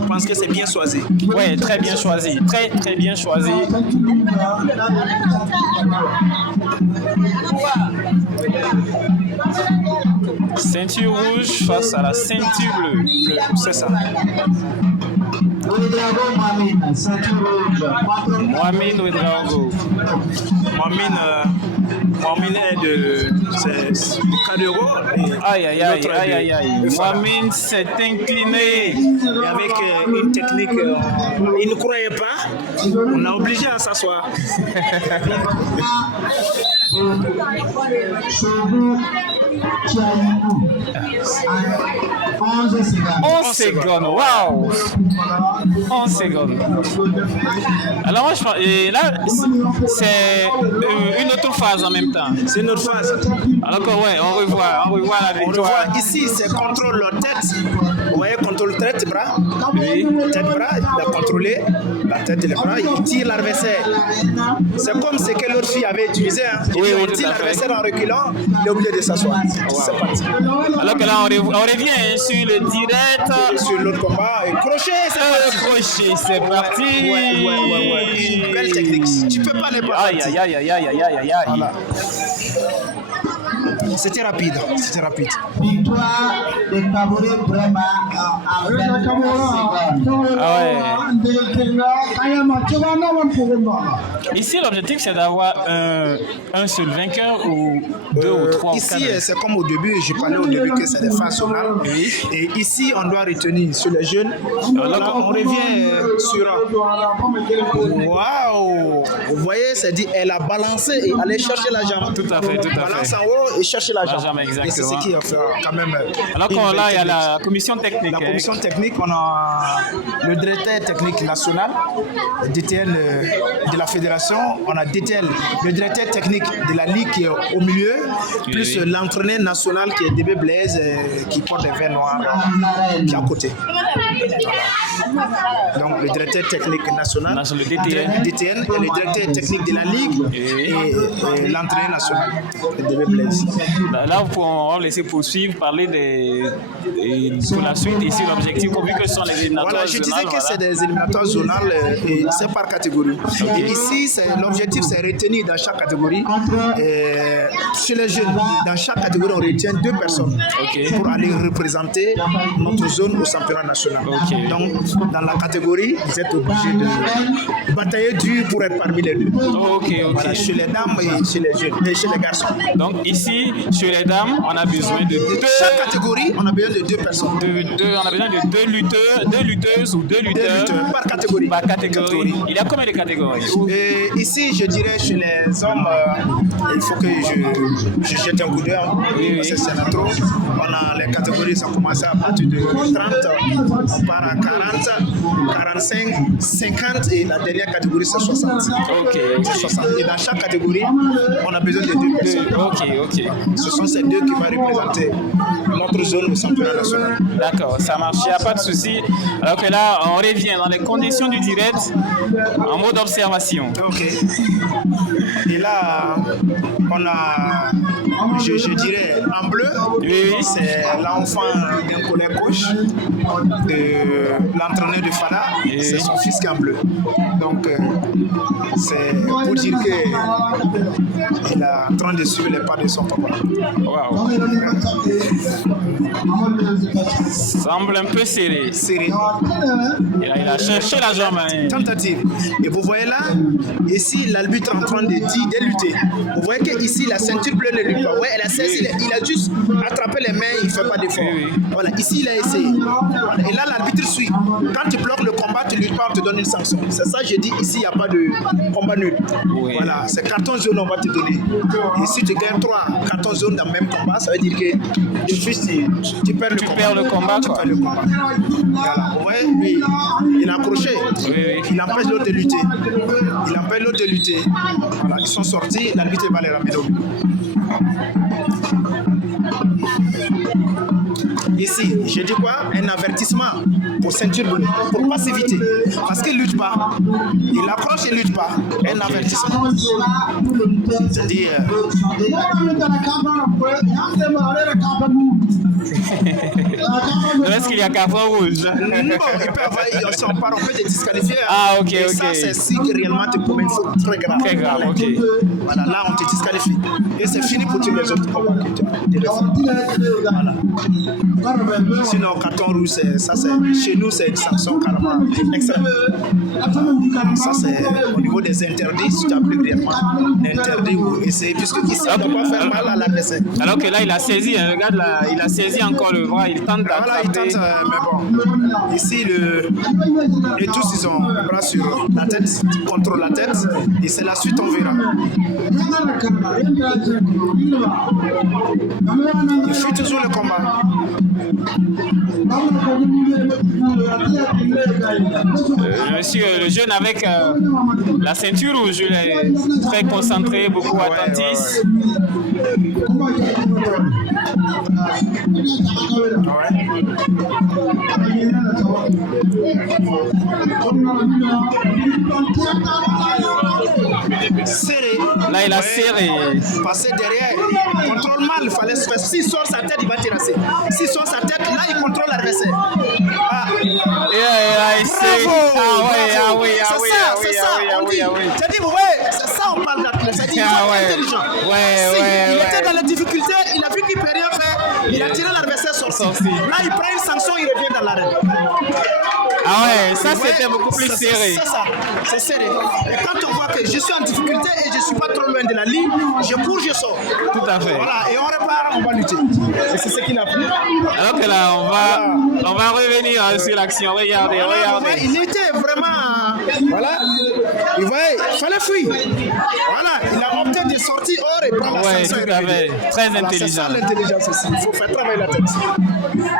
Je pense que c'est bien choisi. Oui, très bien choisi. Très bien choisi. Ceinture rouge face à la ceinture bleue. C'est ça. Mohamed Ouedraogo. Mohamed est de Kadero. Aïe. Mohamed s'est incliné. Et avec une technique, il ne croyait pas. On a obligé à s'asseoir. 11 secondes, waouh! 11 secondes. Alors moi je pense, et là c'est une autre phase en même temps. C'est une autre phase. Alors que ouais, on revoit la victoire. On revoit ici, c'est contrôle tête. Vous voyez, contrôle tête, bras. Oui. Tête, bras, il a contrôlé la tête et les bras, il tire l'adversaire. C'est comme ce que l'autre fille avait utilisé. Hein. On tire l'adversaire en reculant, il est obligé de s'asseoir. Wow. C'est parti. Alors que là, on revient sur le direct. Sur l'autre combat. Et crochet, c'est parti. Crochet, c'est parti. Ouais. Belle technique. Tu peux pas les battre. Aïe. Voilà. C'était rapide. Victoire de Kabore vraiment à 24 Ici, l'objectif, c'est d'avoir un seul vainqueur ou deux ou trois. Ici, c'est comme au début, j'ai parlé au début que c'est des phases zonales. Oui. Et ici, on doit retenir sur les jeunes. Alors, on revient sur. Waouh! Vous voyez, c'est dit, elle a balancé et allait chercher la jambe. Tout à fait. Balance en haut et chercher la jambe. Et c'est ce qui a fait quand même. Alors qu'on là, il y a la commission technique. La commission technique, on a le directeur technique national, DTN de la fédération, on a DTL, le directeur technique de la ligue qui est au milieu, plus l'entraîneur national qui est DB Blaise, qui porte des verres noirs, qui est à côté. Donc le directeur technique national, le DTN, et le directeur technique de la ligue et l'entraîneur national, DB Blaise. Là, on va laisser poursuivre, parler pour la suite. Ici, l'objectif, vu que ce sont les éliminatoires zonales. Je disais que c'est des éliminatoires zonales et c'est par catégorie. Et ici, l'objectif, c'est retenir dans chaque catégorie. Chez les jeunes, dans chaque catégorie, on retient 2 personnes pour aller représenter notre zone au championnat national. Donc, dans la catégorie, vous êtes obligé de batailler dur pour être parmi les deux. Ok. Voilà, chez les dames et chez les jeunes, et chez les garçons. Donc ici, chez les dames, on a besoin de Chaque catégorie, on a besoin de 2 personnes. on a besoin de 2 lutteurs, 2 lutteuses ou 2 lutteurs Par catégorie. Par catégorie. Il y a combien de catégories? Et ici, je dirais chez les hommes, il faut que je jette un coup d'œil, parce que c'est trop. On a les catégories, ça commence à partir de 30, on part à 40, 45, 50 et la dernière catégorie c'est 60. Ok. C'est 60. Et dans chaque catégorie, on a besoin de 2 personnes. Ok. Ce sont ces 2 qui vont représenter notre zone au championnat national. D'accord, ça marche, il n'y a pas de souci. Alors que là, on revient dans les conditions du direct en mode observation. Ok. Et là, on a, je dirais, en bleu, Oui. c'est l'enfant d'un collègue coach, de l'entraîneur de Fada, Oui. c'est son fils qui est en bleu. Donc, c'est pour dire qu'il est en train de suivre les pas de son papa. Waouh. Semble un peu serré. Serré. Il a cherché la jambe. Hein. Tentative. Et vous voyez là, ici, l'arbitre est en train de lutter. Vous voyez qu'ici, la ceinture bleue ne lutte pas. Ouais, elle a saisi, il a juste attrapé les mains, il ne fait pas d'effort. Oui. Voilà, ici, il a essayé. Et là, l'arbitre suit. Quand tu bloques le combat, tu ne luttes pas, on te donne une sanction. C'est ça, j'ai dit, ici, il n'y a pas de combat nul. Oui. Voilà, c'est carton jaune, on va te donner. Et si tu gagnes 3 cartons jaunes dans le même combat, ça veut dire que tu perds le combat. perds le combat, Tu quoi. perds le combat. Voilà, vous voyez, lui, il a accroché. Oui. Il empêche l'autre de lutter. Il empêche l'autre de lutter. Voilà, ils sont sortis, l'arbitre va les ramener au but. Ici, je dis quoi? Un avertissement pour ceinture bleue, pour passivité. Parce qu'il ne lutte pas. Il accroche et ne lutte pas. Un avertissement. C'est-à-dire. Est-ce qu'il y a carton rouge? Non, il peut avoir, si on part, on peut te disqualifier. Ah, ok, Et ok. ça, c'est si réellement tu commets une faute très grave. Très grave, ok. Voilà, là, on te disqualifie. Et c'est fini pour tous les autres combats que tu as fait. Voilà. Sinon, carton rouge, chez nous, c'est une sanction carrément extrême. Ça, c'est au niveau des interdits, si tu appliques réellement l'interdit ou essayer, puisque ici, on ne doit pas faire mal à l'adversaire. Alors que là, il a saisi, hein, regarde là, il a saisi encore le bras, il tente Voilà, il d'attraper. tente, mais bon. Ici, et tous, ils ont le bras sur la tête, ils contrôlent la tête, et c'est la suite, on verra. Il fuit toujours le combat. Monsieur, le jeune avec la ceinture rouge, il est très concentré, beaucoup attentif. Serré. Là, il a serré. Passer derrière, il contrôle mal, il fallait se faire. S'il sort sa tête, il va terrasser. S'il sort sa tête, là, il contrôle l'adversaire. Ah. Bravo! C'est ça. C'est dit, vous voyez, c'est ça, on parle d'athlète. C'est dit, il faut être intelligent. Il était dans la difficulté, il a vu qu'il ne peut rien faire, il a tiré l'adversaire sorti. Là, il prend une sanction, il revient dans l'arène. Ah ouais, ça c'était beaucoup plus serré. C'est ça, c'est serré. Et quand on voit que je suis en difficulté et je ne suis pas trop loin de la ligne, je cours, je sors. Tout à fait. Voilà, et on repart, on va lutter. Et c'est ce qu'il a fait. Alors que là, on va revenir sur l'action. Regardez. Ouais, il était vraiment. Voilà. Il fallait fuir. Voilà, il a opté de sortir hors et prendre la sanction. Tout à fait. Très intelligent. C'est ça l'intelligence aussi. Il faut faire travailler la tête.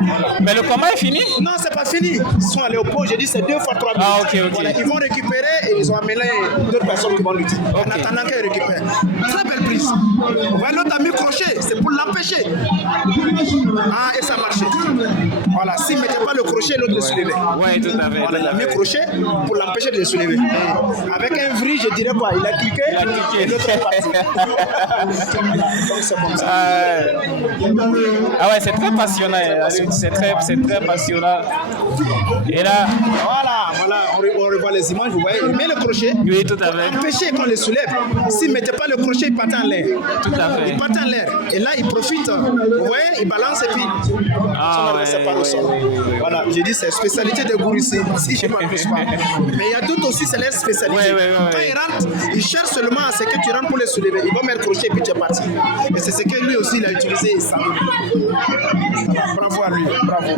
Voilà. Mais le combat est fini? Non, c'est pas fini. Ils sont allés au pot, j'ai dit c'est 2 fois 3 minutes. Ah, ok. Voilà, ils vont récupérer et ils ont amené d'autres personnes qui vont lutter. En attendant qu'ils récupèrent. Très belle prise. Ouais, l'autre a mis crochet, c'est pour l'empêcher. Ah, et ça marchait. Voilà, s'il ne mettait pas le crochet, l'autre le soulevait. Oui, tout à fait. Voilà, il a mis crochet pour l'empêcher de le soulever. Avec un vrille, je dirais quoi, il a cliqué. Et l'autre est parti. Donc c'est comme ça. Ah ouais, c'est très passionnant. C'est très passionnant. Et là, voilà, on revoit les les images, vous voyez, il met le crochet. Oui, tout à fait. Empêcher qu'on le soulève. S'il ne mettait pas le crochet, il partait en l'air. Tout à fait. Il partait en l'air. Et là, il profite. Vous voyez, il balance et puis ça ne reste pas au sol. Voilà, j'ai dit, c'est spécialité de gourou ici. Si je ne m'abuse pas. Mais il y a d'autres aussi, c'est leur spécialité. Quand ils rentrent, ils cherchent seulement à ce que tu rentres pour les soulever. Ils vont mettre le crochet et puis tu es parti. Et c'est ce que lui aussi, il a utilisé. Ça. Voilà, bravo à lui. Bravo.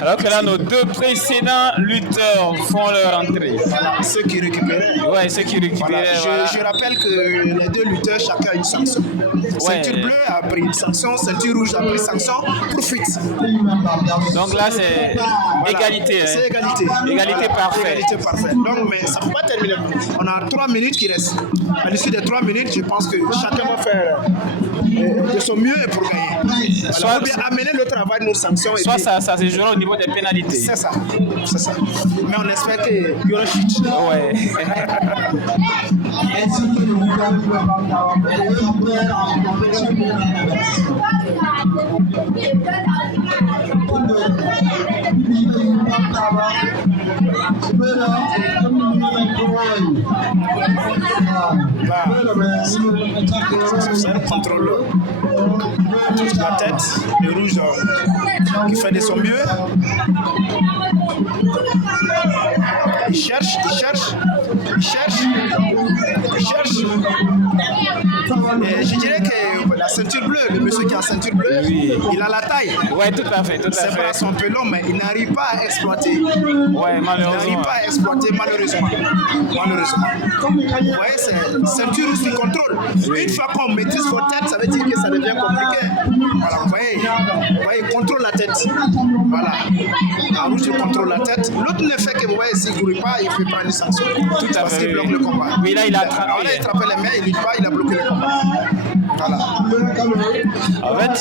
Alors que là, nos deux précédents lutteurs font leur entrée. Voilà, ceux qui récupéraient. Ouais, ceux qui récupéraient. Voilà. Je rappelle que les deux lutteurs, chacun a une sanction. Ceinture bleue a pris une sanction, ceinture rouge a pris une sanction pour fuite. Donc là, c'est égalité. C'est égalité. Égalité parfaite. Égalité parfaite. Donc, mais ça ne peut pas terminer. On a 3 minutes qui restent. À l'issue des 3 minutes, je pense que chacun va faire de son mieux pour gagner. Soit ou bien amener le travail de nos sanctions. Soit ça se jouera au niveau des pénalités. C'est ça. Mais on espère qu'il y aura chute. Ouais. Ainsi que le gouvernement en compétition C'est un contrôle. La tête, le rouge qui fait de son mieux. Il cherche. Et je dirais que la ceinture bleue, le monsieur qui a la ceinture bleue, il a la taille. Ouais, tout à fait. Ses bras sont un peu longs, mais il n'arrive pas à exploiter. Ouais, malheureusement. Il n'arrive pas à exploiter, malheureusement. Vous voyez, c'est ceinture rouge qui contrôle. Une fois qu'on maîtrise votre tête, ça veut dire que ça devient compliqué. Voilà, vous voyez, il contrôle la tête. Voilà. La rouge, il contrôle la tête. L'autre ne fait que, vous voyez, s'il ne court pas, il fait prendre une sanction. Tout à parce fait. qu'il bloque le combat. Oui, là, il a attrapé. Alors là, il attrape les mains, il ne lutte pas, il a bloqué le combat. Voilà. En fait,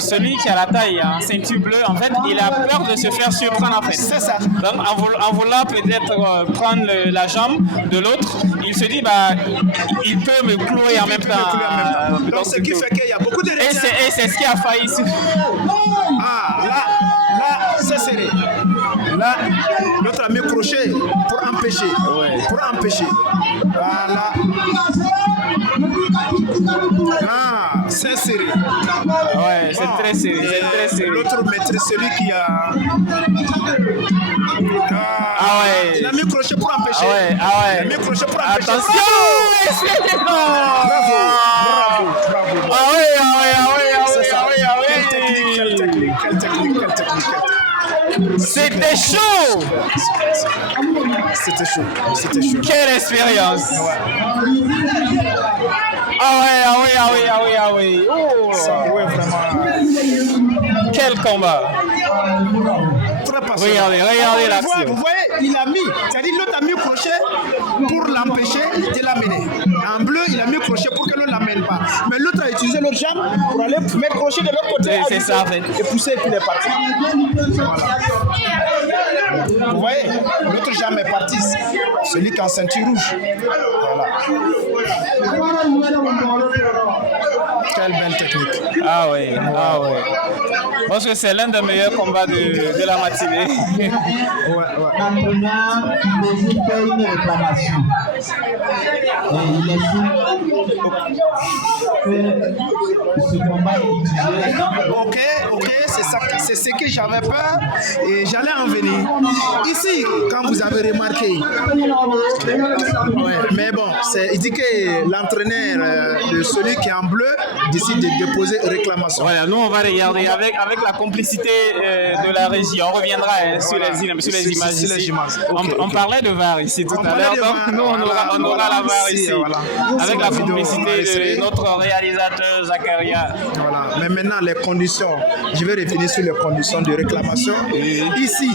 celui qui a la taille en ceinture bleue, en fait, il a peur de se faire surprendre en fait. C'est ça. Donc, en voulant peut-être prendre la jambe de l'autre, il se dit, il peut me clouer en même temps. Donc, ce qui fait qu'il y a beaucoup de réactions. Et c'est ce qui a failli. Ah, là, c'est serré. Là, l'autre a mis crochet pour empêcher. Pour empêcher. Voilà. Ah, c'est serré. Ouais, c'est très serré. L'autre maîtrise celui qui a. Ah ouais. Il a mis crochet pour empêcher. Ah ouais. Il a mis crochet pour empêcher. Attention. Bravo. Ah ouais. Quelle technique. C'était chaud. C'était chaud. Quelle expérience. Ah ouais. Oh. Ouais, vraiment. Quel combat. Très passionnant. Regardez l'action. Vous voyez, il a mis, c'est-à-dire l'autre a mis crochet pour l'empêcher de l'amener. En bleu, il a mis crochet pour que l'autre ne l'amène pas. Mais l'autre a utilisé l'autre jambe pour aller mettre crochet de l'autre côté. C'est ça, en fait. Et pousser et puis il est parti. Voilà. Vous voyez, l'autre jambe est partie. Celui qui a en ceinture rouge. Voilà. Quelle belle technique. Ah ouais. Je pense que c'est l'un des meilleurs combats de la matinée. L'entraîneur désigne faire une réclamation. Et il estime que ce combat est utilisé. Ok, c'est ce que j'avais peur et j'allais en venir. Ici, quand vous avez remarqué, mais bon, il dit que l'entraîneur de celui qui est en bleu décide de déposer réclamation. Voilà, nous on va regarder avec la complicité de la régie. On reviendra sur les images ici. On parlait de VAR ici tout à l'heure, donc nous on aura la VAR ici. Voilà. Avec la complicité de notre réalisateur Zakaria. Voilà. Mais maintenant les conditions, je vais revenir sur les conditions de réclamation. Ici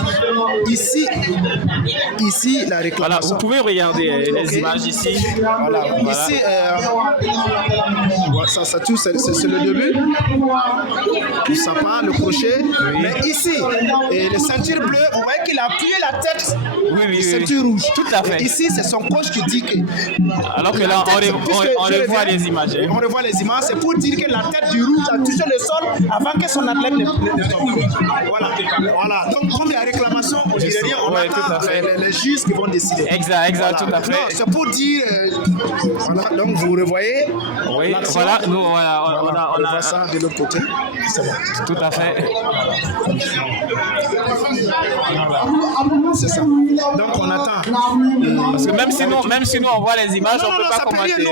la réclamation. Voilà, vous pouvez regarder les images ici. Voilà. Ici, ça tout, c'est le début. Ça part, le crochet. Mais ici, les ceintures bleues, on voit qu'il a appuyé la tête. Oui. Ceinture rouge. Tout à fait. Ici, c'est son coach qui qui dit que... Alors que là, on revoit les images. On revoit les images, c'est pour dire que la tête du rouge a touché le sol avant que son athlète ne tombe. Voilà. Donc, comme il y a réclamation, on dirait rien, on attend les juges qui vont décider. Exact, voilà. Tout à fait. Non, c'est pour dire... voilà, donc vous revoyez. Oui, voilà, nous, on a ça de l'autre côté. C'est bon. Tout à fait. C'est ça. Donc on attend. Parce que même si nous on voit les images, on ne peut pas commenter.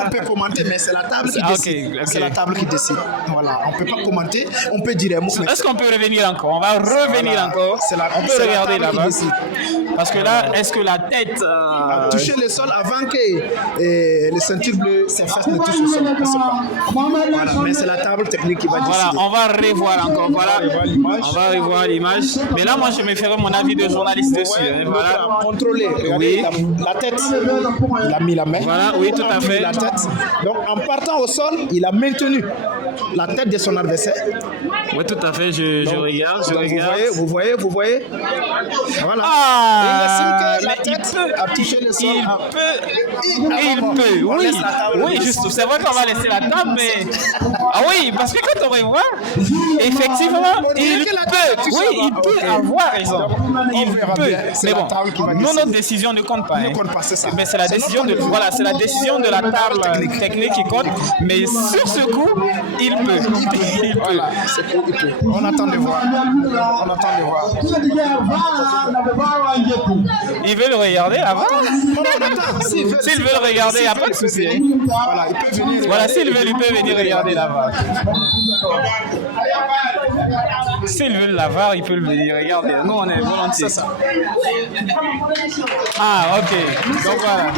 On peut commenter, mais c'est la table qui décide. C'est la table qui décide. Voilà, on ne peut pas commenter, on peut dire un mot. Est-ce qu'on peut revenir encore? On va revenir encore. On peut regarder là-bas. Parce que là, est-ce que la tête a touché le sol avant que les ceintures bleues, ses fesses ne touchent le sol? Je ne sais pas. Voilà, mais c'est la table technique qui va décider. Voilà, on va revoir encore. Voilà, on va revoir l'image. Mais là, moi, je me ferai mon avis de journaliste dessus. Ouais, voilà. Contrôler. Oui. La tête, il a mis la main. Voilà, oui, tout à fait. La tête. Donc, en partant au sol, il a maintenu la tête de son adversaire. Oui, tout à fait. Je regarde. Vous voyez. Voilà. Ah, il estime que la tête a touché le sol. Il peut. Oui, juste. C'est vrai qu'on va laisser la table, mais oui, parce que quand on revoit, effectivement, il peut. Oui, il peut avoir raison. Il peut. Mais bon, nous, notre décision ne compte pas. Ne compte pas, c'est ça. Mais c'est la décision de c'est la décision de la table technique qui compte. Mais sur ce coup, il peut. Voilà, c'est pour il peut. On attend de voir. Ils veulent regarder avant. Non, attends. S'ils veulent regarder, il n'y a pas de souci. Voilà, il peut venir. Voilà, s'ils veulent, il peut venir regarder là-bas. S'ils veulent la voir, ils peuvent venir regarder. Nous, on est volontiers. C'est ça. Ah, ok. Donc voilà.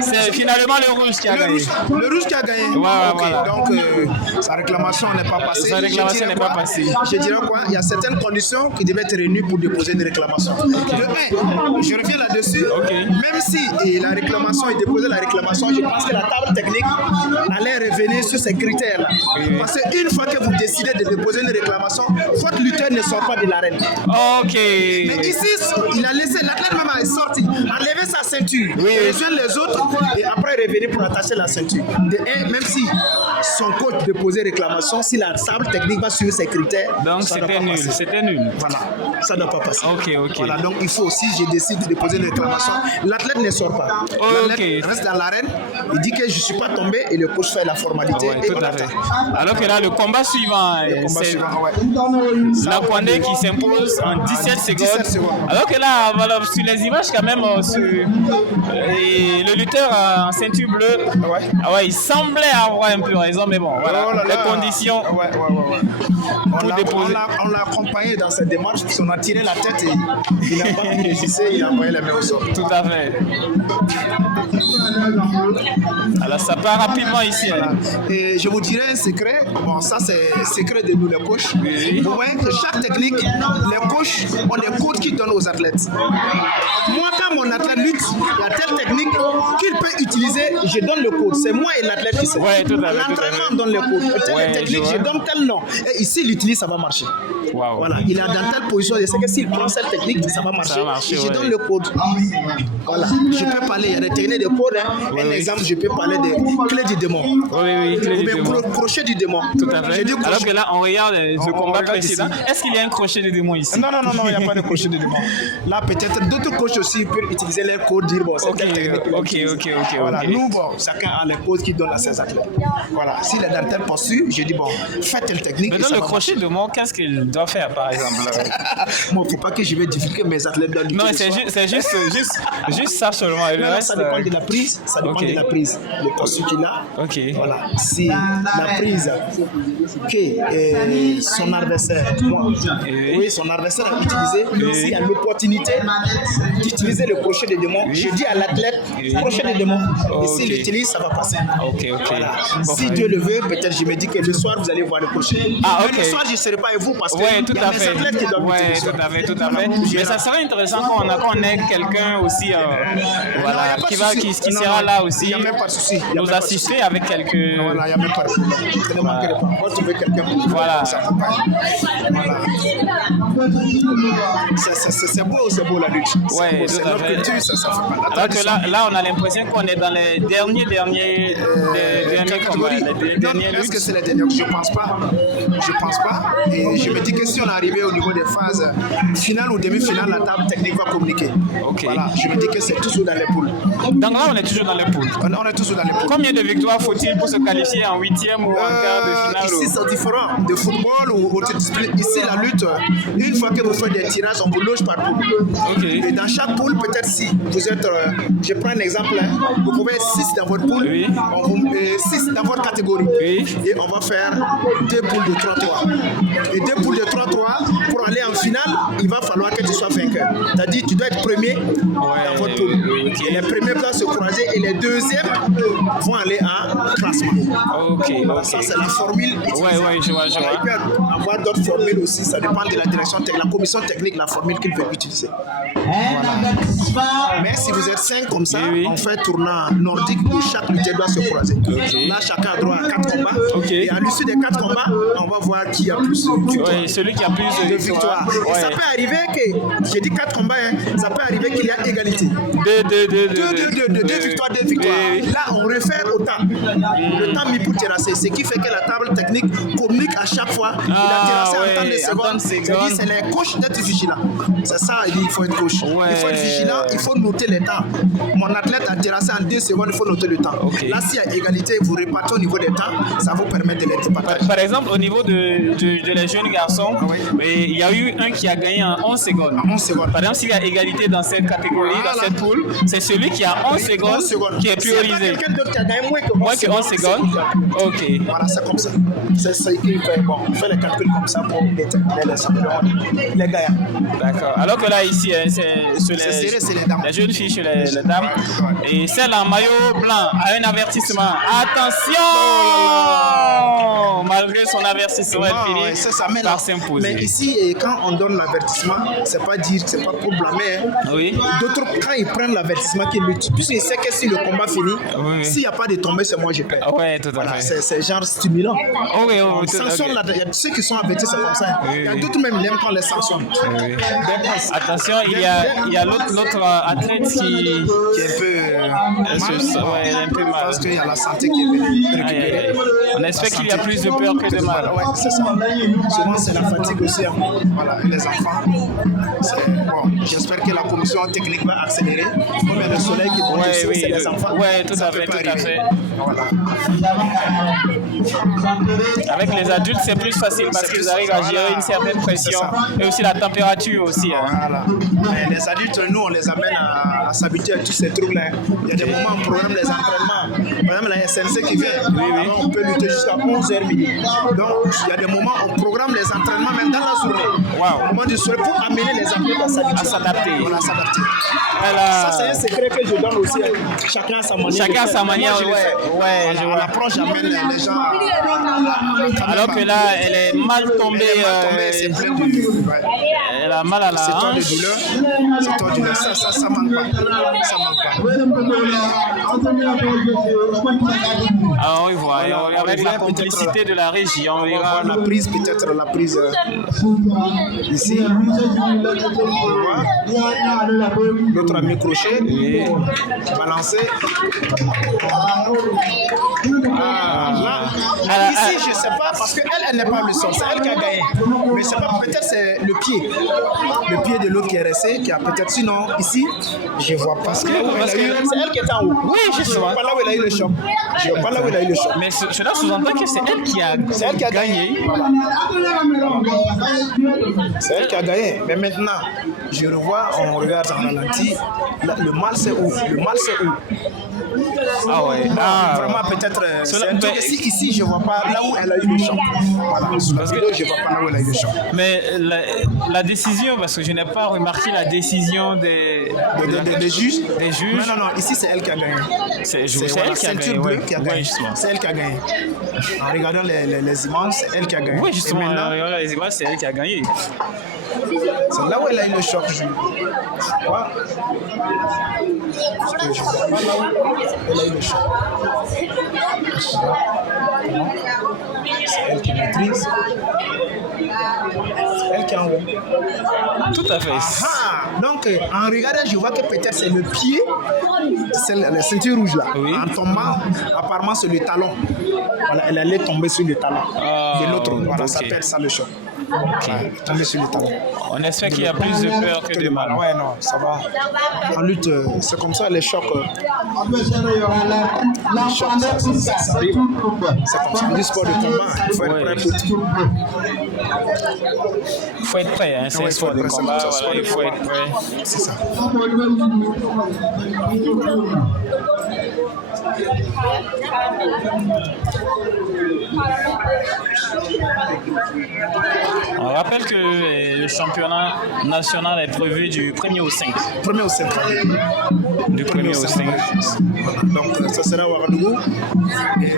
C'est finalement le rouge qui a gagné. Le rouge qui a gagné. Voilà, okay. voilà. Donc, sa réclamation n'est pas passée. Je dirais quoi? Il y a certaines conditions qui devaient être réunies pour déposer une réclamation. Je reviens là-dessus. Okay. Même si la réclamation est déposée, je pense que la table technique allait revenir sur ces critères-là. Parce qu'une fois que vous décidez de déposer une réclamation, votre lutteur ne sort pas de l'arène. Ok. Mais ici, il a laissé, l'athlète même est sorti, enlever sa ceinture, rejoindre les autres et après revenir pour attacher la ceinture. Même si son coach déposait réclamation, si la table technique va suivre ses critères, donc c'était nul. Voilà, ça ne doit pas passer. Ok. Voilà, donc il faut, si je décide de déposer une réclamation, l'athlète ne sort pas. L'athlète reste dans l'arène, il dit que je ne suis pas tombé et le coach fait la formalité. Tout à fait. Alors que là, le combat suivant, c'est la Kwandé qui s'impose en 17 secondes. Alors que là, voilà, sur les images quand même, le lutteur en ceinture bleue, il semblait avoir un peu raison, mais bon, voilà, les conditions pour déposer. On l'a accompagné dans cette démarche, parce qu'on a tiré la tête et il n'a pas pu résister, il a envoyé les mains au sol. Tout à fait. Alors ça part rapidement ici. Voilà. Et je vous dirais un secret, bon ça c'est le secret de nous les coachs. Oui. Vous voyez que chaque technique, les coachs ont des codes qu'ils donnent aux athlètes. Moi quand mon athlète lutte, il y a telle technique qu'il peut utiliser, je donne le code. C'est moi et l'athlète qui sait. L'entraînement donne le code. Telle technique, je donne tel nom. Et ici il utilise, ça va marcher. Wow. Voilà, il est dans telle position, je sais que s'il prend cette technique, ça va marcher. Et je donne le code. Voilà, je peux parler, il y a des techniques de code. Un exemple, je peux parler des clés du démon. Oui, clés du démon. Crochet du démon. Tout à fait. Alors que là, on regarde le combat précédent. Est-ce qu'il y a un crochet du démon ici? Non, il n'y a pas de crochet du démon. Là, peut-être d'autres coachs aussi peuvent utiliser leur code, dire bon, c'est telle technique. Ok. Voilà, nous, bon, chacun a les codes qu'il donne à ses athlètes. Voilà, s'il est dans telle posture, je dis bon, faites telle technique. Mais dans le crochet du démon, qu'est-ce qu'il doit faire par exemple? Moi, il ne faut pas que je vais divulguer mes athlètes dans le non, c'est juste ça seulement. Le reste, ça dépend de la prise. Ça dépend de la prise. Le posture qu'il a. Ok. Voilà. Si la prise que son adversaire, son adversaire a utilisé, s'il y a l'opportunité d'utiliser le crochet de démon, je dis à l'athlète, crochet de démon. Et s'il l'utilise, ça va passer. Ok. Voilà. Si Dieu le veut, peut-être je me dis que le soir, vous allez voir le crochet. Le soir, je ne serai pas avec vous parce que tout à fait. Tout à fait. Mais ça serait intéressant qu'on ait quelqu'un aussi qui sera là aussi, nous assister avec quelques... Voilà, il n'y a même pas de problème. Ne manquez pas. Moi, tu veux quelqu'un pour voilà. C'est beau la lutte. Ouais, tout à fait. l'habitude, ça fait mal. Alors que là, on a l'impression qu'on est dans les derniers combats. Est-ce que c'est les derniers? Je pense pas. Et je me dis que si on est arrivé au niveau des phases finales ou demi-finales, la table technique va communiquer. Ok. Voilà, je me dis que c'est toujours dans les poules. Donc là, on est toujours dans les poules. On est toujours dans les poules. Combien de victoires faut-il pour se qualifier en 8e ou en quart de finale? Ici, c'est différent de football ou autre discipline. Ici, la lutte, une fois que vous faites des tirages, on vous loge par poule. Okay. Et dans chaque poule, peut-être si vous êtes, je prends un exemple, vous pouvez être 6 dans votre poule, oui. 6 dans votre catégorie. Oui. Et on va faire 2 poules de 3-3. Et 2 poules de 3-3, pour aller en finale, il va falloir que tu sois vainqueur. C'est-à-dire tu dois être premier dans votre poule. Okay. Et les premiers doivent se croiser et les deuxièmes vont aller en classement. Ok. Ça, c'est la formule utilisée. Ouais, je vois. Il peut y avoir d'autres formules aussi, ça dépend de la direction technique, la commission technique, la formule qu'il veut utiliser. Mais si vous êtes 5 comme ça, oui. on fait tournant nordique où chaque lutteur doit se croiser. Okay. Là, chacun a droit à 4 combats. Okay. Et à l'issue des 4 combats, on va voir qui a plus de victoires. Ouais, celui qui a plus de victoires. Et ça peut arriver que, j'ai dit 4 combats, ça peut arriver qu'il y a égalité. 2 victoires, 2 victoires. Oui. Là, on réfère au temps. Le temps mis pour terrasser. Ce qui fait que la table technique communique à chaque fois. Il a terrassé en temps de secondes. C'est les coachs d'être vigilants. C'est ça, il faut être coach. Ouais. Il faut être vigilant, il faut noter les temps. Mon athlète a terrassé en 2 secondes, il faut noter le temps. Okay. Là, s'il y a égalité, vous répartez au niveau des temps, ça vous permet de les départager. Par exemple, au niveau de les jeunes garçons, il y a eu un qui a gagné en 11 secondes. En 11 secondes. Par exemple, s'il y a égalité dans cette catégorie, dans cette poule, c'est celui qui a 11 secondes qui est priorisé. C'est pas quelqu'un d'autre qui a gagné moins que 11 secondes. Ok. Voilà, c'est comme ça. C'est ça qui fait. Bon, on fait les calculs comme ça pour déterminer les champions, les gagnants. D'accord. Alors que là, ici, c'est serré, c'est les dames. Les jeunes filles chez les dames. Et celle en maillot blanc a un avertissement. Attention! Malgré son avertissement, elle finit par s'imposer. Mais ici, quand on donne l'avertissement, c'est pas pour blâmer. Oui. D'autres, quand ils prennent l'avertissement, qu'ils luttent. Puisqu'ils savent que si le combat finit, s'il n'y a pas de tombée, c'est moi je perds. Ouais, tout à fait. C'est genre stimulant. Oui, On sanctionne il y a ceux qui sont avertis, c'est comme ça. Il y a d'autres même, ils aiment quand on les sanctionne. Attention, il y a l'autre athlète qui est un peu un peu mal. Parce qu'il y a la santé qui est venue récupérer. On espère qu'il y a plus de peur que de mal. Ouais, c'est ça. Souvent, c'est la fatigue aussi. Voilà, et les enfants. Bon, j'espère que la commission technique va accélérer. Comme il y a le soleil qui monte aussi, c'est les enfants. Oui, tout à fait. Voilà. Avec les adultes, c'est plus facile parce qu'ils arrivent à gérer une certaine pression et aussi la température aussi. Voilà. Mais les adultes, nous, on les amène à s'habituer à tous ces trucs-là. Il y a des moments où on programme les entraînements. Par exemple, la SNC qui vient, on peut lutter jusqu'à 11h midi. Donc, il y a des moments où on programme les entraînements même dans la journée. Au moment du soir, pour amener les athlètes à s'adapter. Voilà, s'adapter. Ça, c'est un secret que je donne aussi. Chacun à sa manière. Chacun à sa manière, je vois. L'approche amène les gens à... Alors que là, elle est mal tombée. C'est plein de douleur. Elle a mal à la hanche. C'est toi de douleur. Ça manque pas. Ça manque pas. Ah, on voit. Avec la complicité de la régie, on verra la prise, peut-être la prise ici. L'autre a mis crochet, balancé. Ici, je ne sais pas, parce qu'elle n'est pas le sol, c'est elle qui a gagné. Mais c'est pas, peut-être c'est le pied de l'autre qui est resté, qui a peut-être, sinon, ici, je ne vois pas. C'est elle qui est en haut. Oui, je sais. Je ne vois pas là où elle a eu le choc. Mais cela sous-entend que c'est elle qui a gagné. C'est elle qui a gagné. Mais maintenant, je revois, on regarde en ralenti. Le mal, c'est où? Ah ouais. Vraiment, peut-être. Ici, je ne vois pas là où elle a eu le choc. Voilà. Sur la vidéo, je ne vois pas là où elle a eu le choc. Mais la décision, parce que je n'ai pas remarqué la décision des juges. Non. Ici, c'est elle qui a gagné. C'est elle qui a gagné. C'est elle qui a gagné. En regardant les images, c'est elle qui a gagné. Oui, justement. En regardant les images, c'est elle qui a gagné. C'est là où elle a eu le choc. Je vois. Elle a eu le choc. C'est elle qui maîtrise. C'est elle qui est en haut. Tout à fait. Ah, donc, en regardant, je vois que peut-être c'est le pied, c'est la ceinture rouge là. Oui. En tombant, apparemment, c'est le talon. Voilà, elle allait tomber sur le talon de l'autre. Voilà, ça peut être ça le choc. Voilà, tomber sur le talon. On espère qu'il y a plus de peur que de mal. Ouais, non, ça va. En lutte, c'est comme ça, les chocs. L'enfant de Prisca, c'est tout pour moi. C'est comme ça, du sport de combat. Il faut être prêt pour tout. Il faut être prêt, hein. C'est un sport de combat, voilà, il faut être prêt. C'est ça. On rappelle que le championnat national est prévu du 1er au 5. 1er au 5. Du 1er au 5. Donc ça sera Ouagadougou.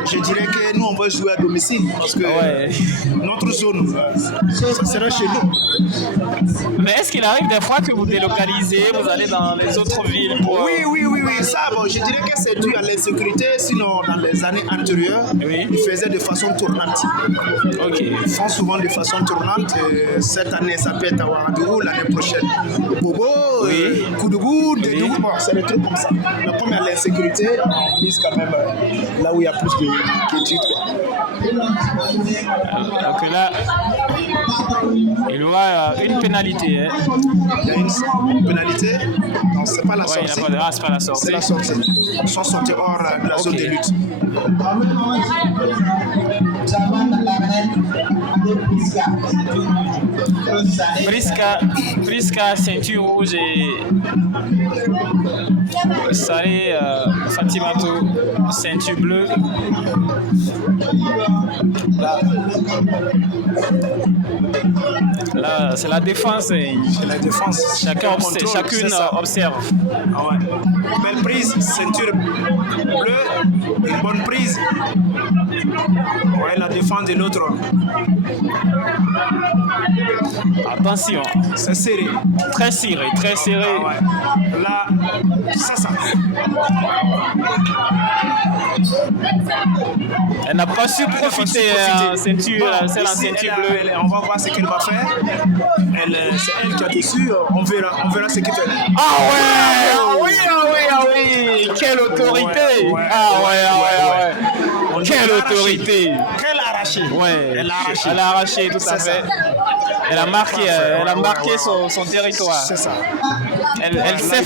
Je dirais que nous on va jouer à domicile parce que notre zone, ça sera chez nous. Mais est-ce qu'il arrive des fois que vous délocalisez, vous allez dans les autres villes pour... Oui. Ça, bon, je dirais que c'est dû à l'insécurité. Sinon, dans les années antérieures, ils faisaient de façon tournante. Ok. Ils font souvent de façon tournante. Cette année, ça peut être à Ouagadougou, l'année prochaine Bobo, Koudougou, Dédougou. Bon, c'est des trucs comme ça. Mais comme il y a l'insécurité, on mise quand même là où il y a plus d'études. Donc là, il y aura une pénalité. Hein. Il y a une pénalité. Non, c'est pas la sortie. C'est pas la sortie. C'est la sortie. Ils sont sortis hors de la zone de lutte. Prisca, ceinture rouge et Salé Fatimato, ceinture bleue. Là, c'est la défense. C'est la défense. Chacune observe. Ah ouais. Belle prise, ceinture bleue, une bonne prise. Ouais, la défense de l'autre. Attention. C'est serré. Très serré, très serré. Ah ouais. Là, ça. Elle n'a pas su profiter, ceinture, celle en ceinture bleue. On va voir ce qu'elle va faire. C'est elle qui a déçu. On verra ce qu'elle fait. Ah oui. Quelle autorité. Quelle autorité. Quelle arrachée. Ouais. Elle a arraché. Tout à fait. Elle a marqué son territoire. C'est ça. Elle sait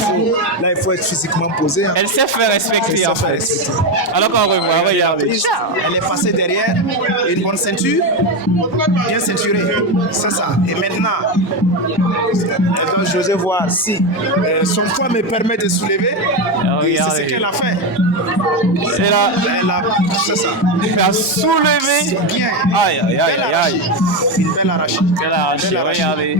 là, il faut être physiquement posé. Hein. Elle sait faire respecter en fait. Alors qu'on revoit, regardez. Elle est passée derrière, une bonne ceinture, bien ceinturée. C'est ça. Et maintenant, elle doit j'ose voir si son poids me permet de soulever. C'est ce qu'elle a fait. C'est ça. Elle a soulevé. C'est bien. Aïe. Une belle arrachée. Regardez.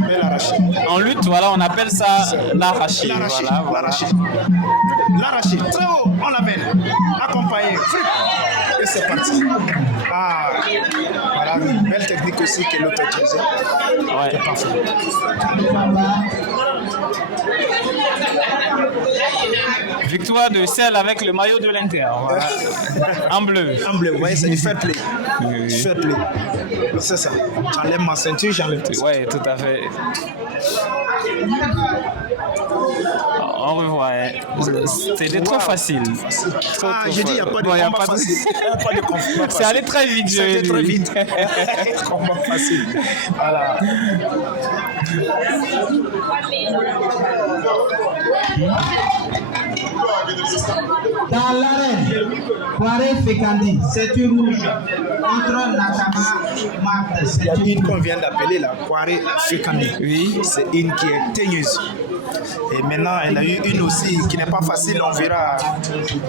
Belle arrachée. En lutte, voilà, on appelle ça l'arraché. L'arraché. Très haut, on l'amène. Accompagné. Et c'est parti. Voilà une belle technique aussi que l'autre utilisait. Ouais. C'est parfait. Victoire de celle avec le maillot de l'Inter. Voilà. En bleu. En bleu, vous voyez, c'est du fair play. Fair play. C'est ça. J'enlève ma ceinture, j'enlève tout ça. Oui, tout à fait. On revoit. C'était trop facile. J'ai dit, il n'y a pas de combat facile. C'est allé très vite, C'est allé très vite. Combat facile. Voilà. Dans l'arène, Poiré Fécandi, c'est une rouge contre Nakama Marthe. Il y a une qu'on vient d'appeler la Poiré Fécandi. Oui. C'est une qui est teigneuse. Et maintenant, elle a eu une aussi qui n'est pas facile. On verra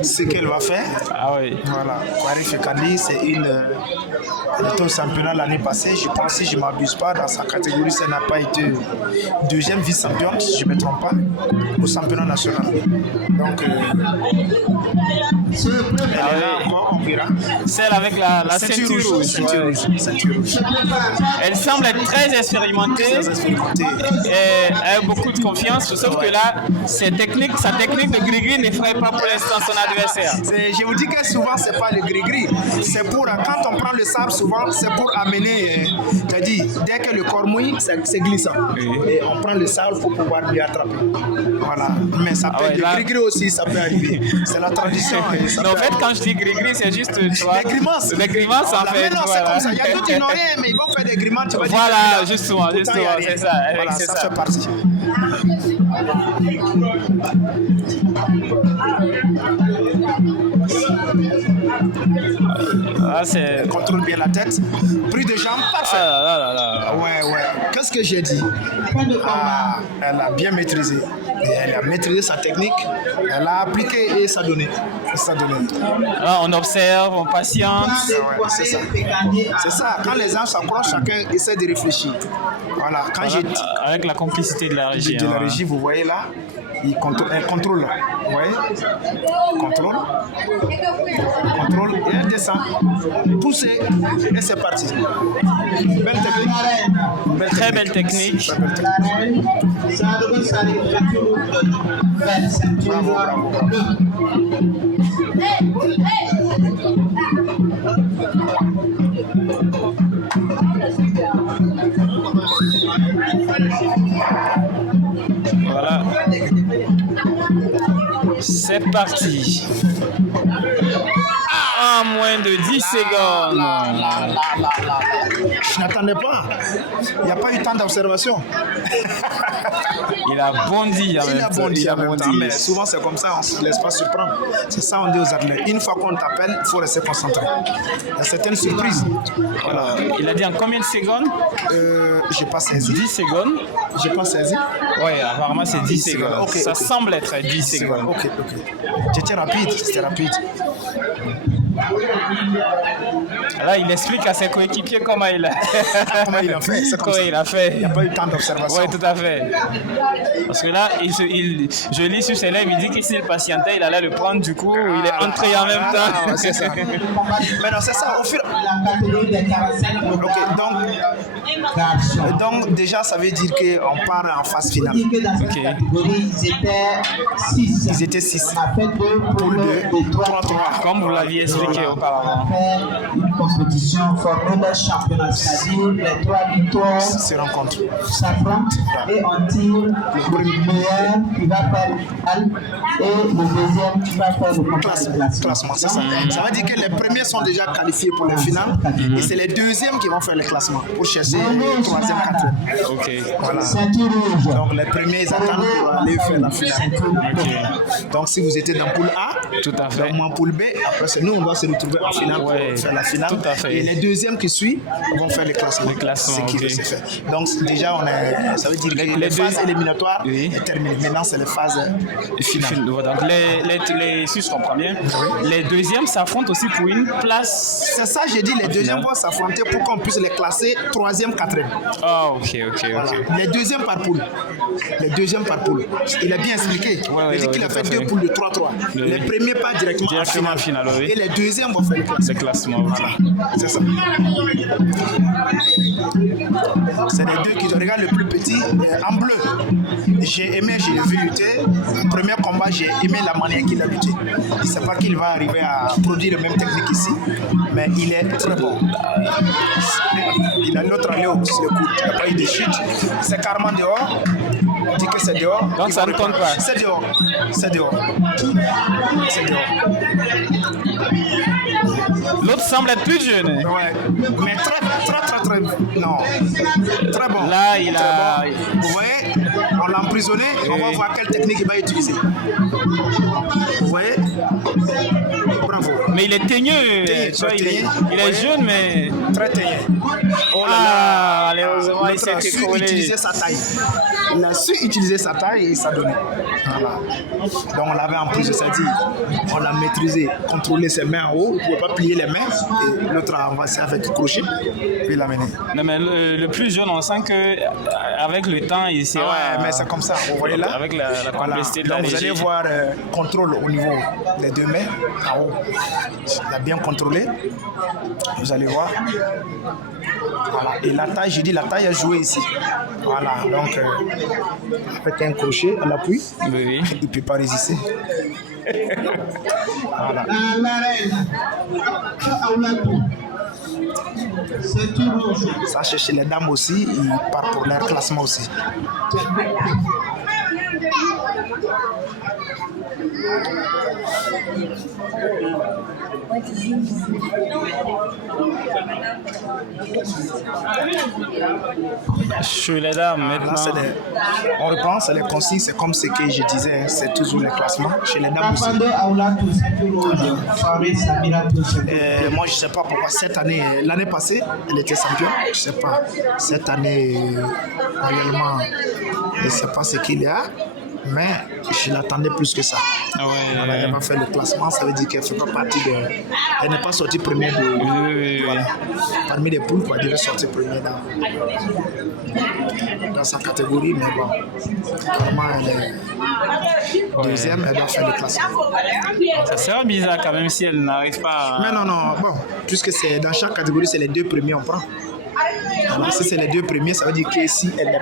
ce qu'elle va faire. Ah oui. Voilà. Poiré Fécandi, c'est une. Elle était au championnat l'année passée. Je pense, si je ne m'abuse pas, dans sa catégorie, ça n'a pas été deuxième vice-championne, si je ne me trompe pas, au championnat national. Donc, elle est là encore, on verra. Celle avec la ceinture rouge. Ceinture rouge. Elle semble être très expérimentée. Très expérimentée. Et elle a beaucoup de confiance parce Sauf que là, sa technique de gris-gris n'effraie pas pour l'instant son adversaire. Je vous dis que souvent, c'est pas le gris-gris. C'est pour, quand on prend le sable, souvent, c'est pour amener, c'est-à-dire, dès que le corps mouille, c'est glissant. Oui. Et on prend le sable pour pouvoir lui attraper. Voilà. Mais ça peut être le gris-gris aussi, ça peut arriver. C'est la tradition. Non, en fait, quand je dis gris-gris, c'est juste, tu vois, les grimaces. Les grimaces, en fait. Mais non, c'est comme ça. Il y a d'autres qui n'ont rien, mais ils vont faire des grimaces. Tu vas voilà, justement, c'est ça. Voilà, ça fait partie. C'est... Contrôle bien la tête. Prise de jambe, parfait. Ouais. Qu'est-ce que j'ai dit? Elle a bien maîtrisé. Et elle a maîtrisé sa technique. Elle a appliqué et ça a donné. Là, on observe, on patiente. Ouais, c'est ça. C'est ça. Quand les gens s'approchent, chacun essaie de réfléchir. Voilà. Quand avec la complicité de la régie. De la régie, vous voyez là, elle contrôle. Vous voyez? Contrôle. Et elle descend. Poussez. Et c'est parti. Belle technique. Très belle technique. Bravo. Voilà. C'est parti. En moins de 10 secondes. Je n'attendais pas. Il n'y a pas eu tant d'observation. Il a bondi. Il a bondi. Mais souvent, c'est comme ça. On ne se laisse pas surprendre. C'est ça on dit aux athlètes. Une fois qu'on t'appelle, il faut rester concentré. Il y a certaines surprises. Voilà. Il a dit en combien de secondes? Je n'ai pas saisi. 10 secondes. Je n'ai pas saisi. Oui, apparemment, c'est 10 secondes. Okay, ça semble être 10 secondes. Ok. C'était rapide. Là, il explique à ses coéquipiers comment il a fait. Il n'y a pas eu tant d'observation. Oui, tout à fait. Parce que là, je lis sur ses lèvres, il dit que s'il patientait, il allait le prendre. Du coup, il est entré en même temps. C'est ça. Mais non, c'est ça. Au fur donc, déjà, ça veut dire qu'on part en phase finale. Okay. Ils étaient 6. Poule 2, 3-3. Comme vous l'aviez expliqué auparavant. Une compétition formée de championnat, c'est-à-dire les 3 victoires se rencontrent, s'affrontent et on tire le meilleur qui va faire le final et le deuxième qui va faire le classement. C'est ça. Ça veut dire que les premiers sont déjà qualifiés pour le final et c'est les deuxièmes qui vont faire le classement pour chercher le 3e, 4e. Ok. Voilà. Donc les premiers attendent pour aller faire la finale. Okay. Donc si vous étiez dans poule A, tout à fait. Dans poule B, après c'est nous on doit se retrouver en finale pour faire la finale. Tout à fait. Et les deuxièmes qui suivent vont faire le classement. C'est qui veut se faire. Donc déjà ça veut dire que les phases éliminatoires est terminées. Maintenant c'est les phases finales. Donc si je comprends bien, les deuxièmes s'affrontent aussi pour une place. C'est ça, j'ai dit, les deuxièmes vont s'affronter pour qu'on puisse les classer 3e, 4e. Ah, ok. Voilà. Les deuxièmes par poule. Il a bien expliqué. Il a dit qu'il a fait 2 poules de 3-3. Les premiers pas directement en finale. Et les deuxièmes vont faire le classement. Voilà. C'est ça. C'est les deux qui regardent le plus petit en bleu. J'ai vu lutter. Le premier combat, j'ai aimé la manière qu'il a lutté. Je ne sais pas qu'il va arriver à produire la même technique ici, mais il est très bon. Il a notre allée au sur le coup. Il n'a pas eu de chute. C'est carrément dehors. On dit que c'est dehors. Donc ça ne compte pas. C'est dehors. L'autre semble être plus jeune. Ouais. Mais très non. Très bon. Là, il a. Bon. Vous voyez, on l'a emprisonné. On va voir quelle technique il va utiliser. Vous voyez? Bravo. Mais il est teigneux. Il est jeune, mais. Très teigneux. Oh là là. Malheureusement, il s'est écroulé. Il a su utiliser sa taille et ça donnait. Voilà. Donc on l'avait en plus, c'est-à-dire on l'a maîtrisé, contrôler ses mains en haut, on ne pouvait pas plier les mains et l'autre a avancé avec le crochet puis l'a mené. Non mais le plus jeune, on sent qu'avec le temps il s'est... mais c'est comme ça, vous voyez là. Avec la complicité de la régie. Vous allez voir contrôle au niveau des 2 mains en haut. Il a bien contrôlé. Vous allez voir. Voilà. Et la taille, j'ai dit la taille a joué ici. Voilà, donc avec un crochet à l'appui, Oui. il ne peut pas résister. Voilà. Dans l'arène, c'est tout rouge. Ça, chez les dames aussi, ils partent pour leur classement aussi. Chez les dames, Là, maintenant. on reprend, c'est les consignes, c'est comme ce que je disais, c'est toujours les classements. Chez les dames aussi. Kafando Aoulatou, c'est tout rouge. Farid Samiratou, c'est tout rouge. Moi, je ne sais pas pourquoi cette année, l'année passée, elle était championne. Je ne sais pas. Cette année, réellement, je ne sais pas ce qu'il y a, mais je l'attendais plus que ça. Ah ouais. Voilà, elle va faire le classement, ça veut dire qu'elle ne fait pas partie de. Elle n'est pas sortie première de. Oui. Voilà. Parmi les poules, quoi, elle devait sortir première dans sa catégorie, mais bon, vraiment, elle est deuxième, elle doit faire le classement. Ça serait bizarre quand même si elle n'arrive pas à... Mais non, bon, puisque c'est dans chaque catégorie, c'est les deux premiers, on prend. Alors, si c'est les deux premiers, ça veut dire que si elle ne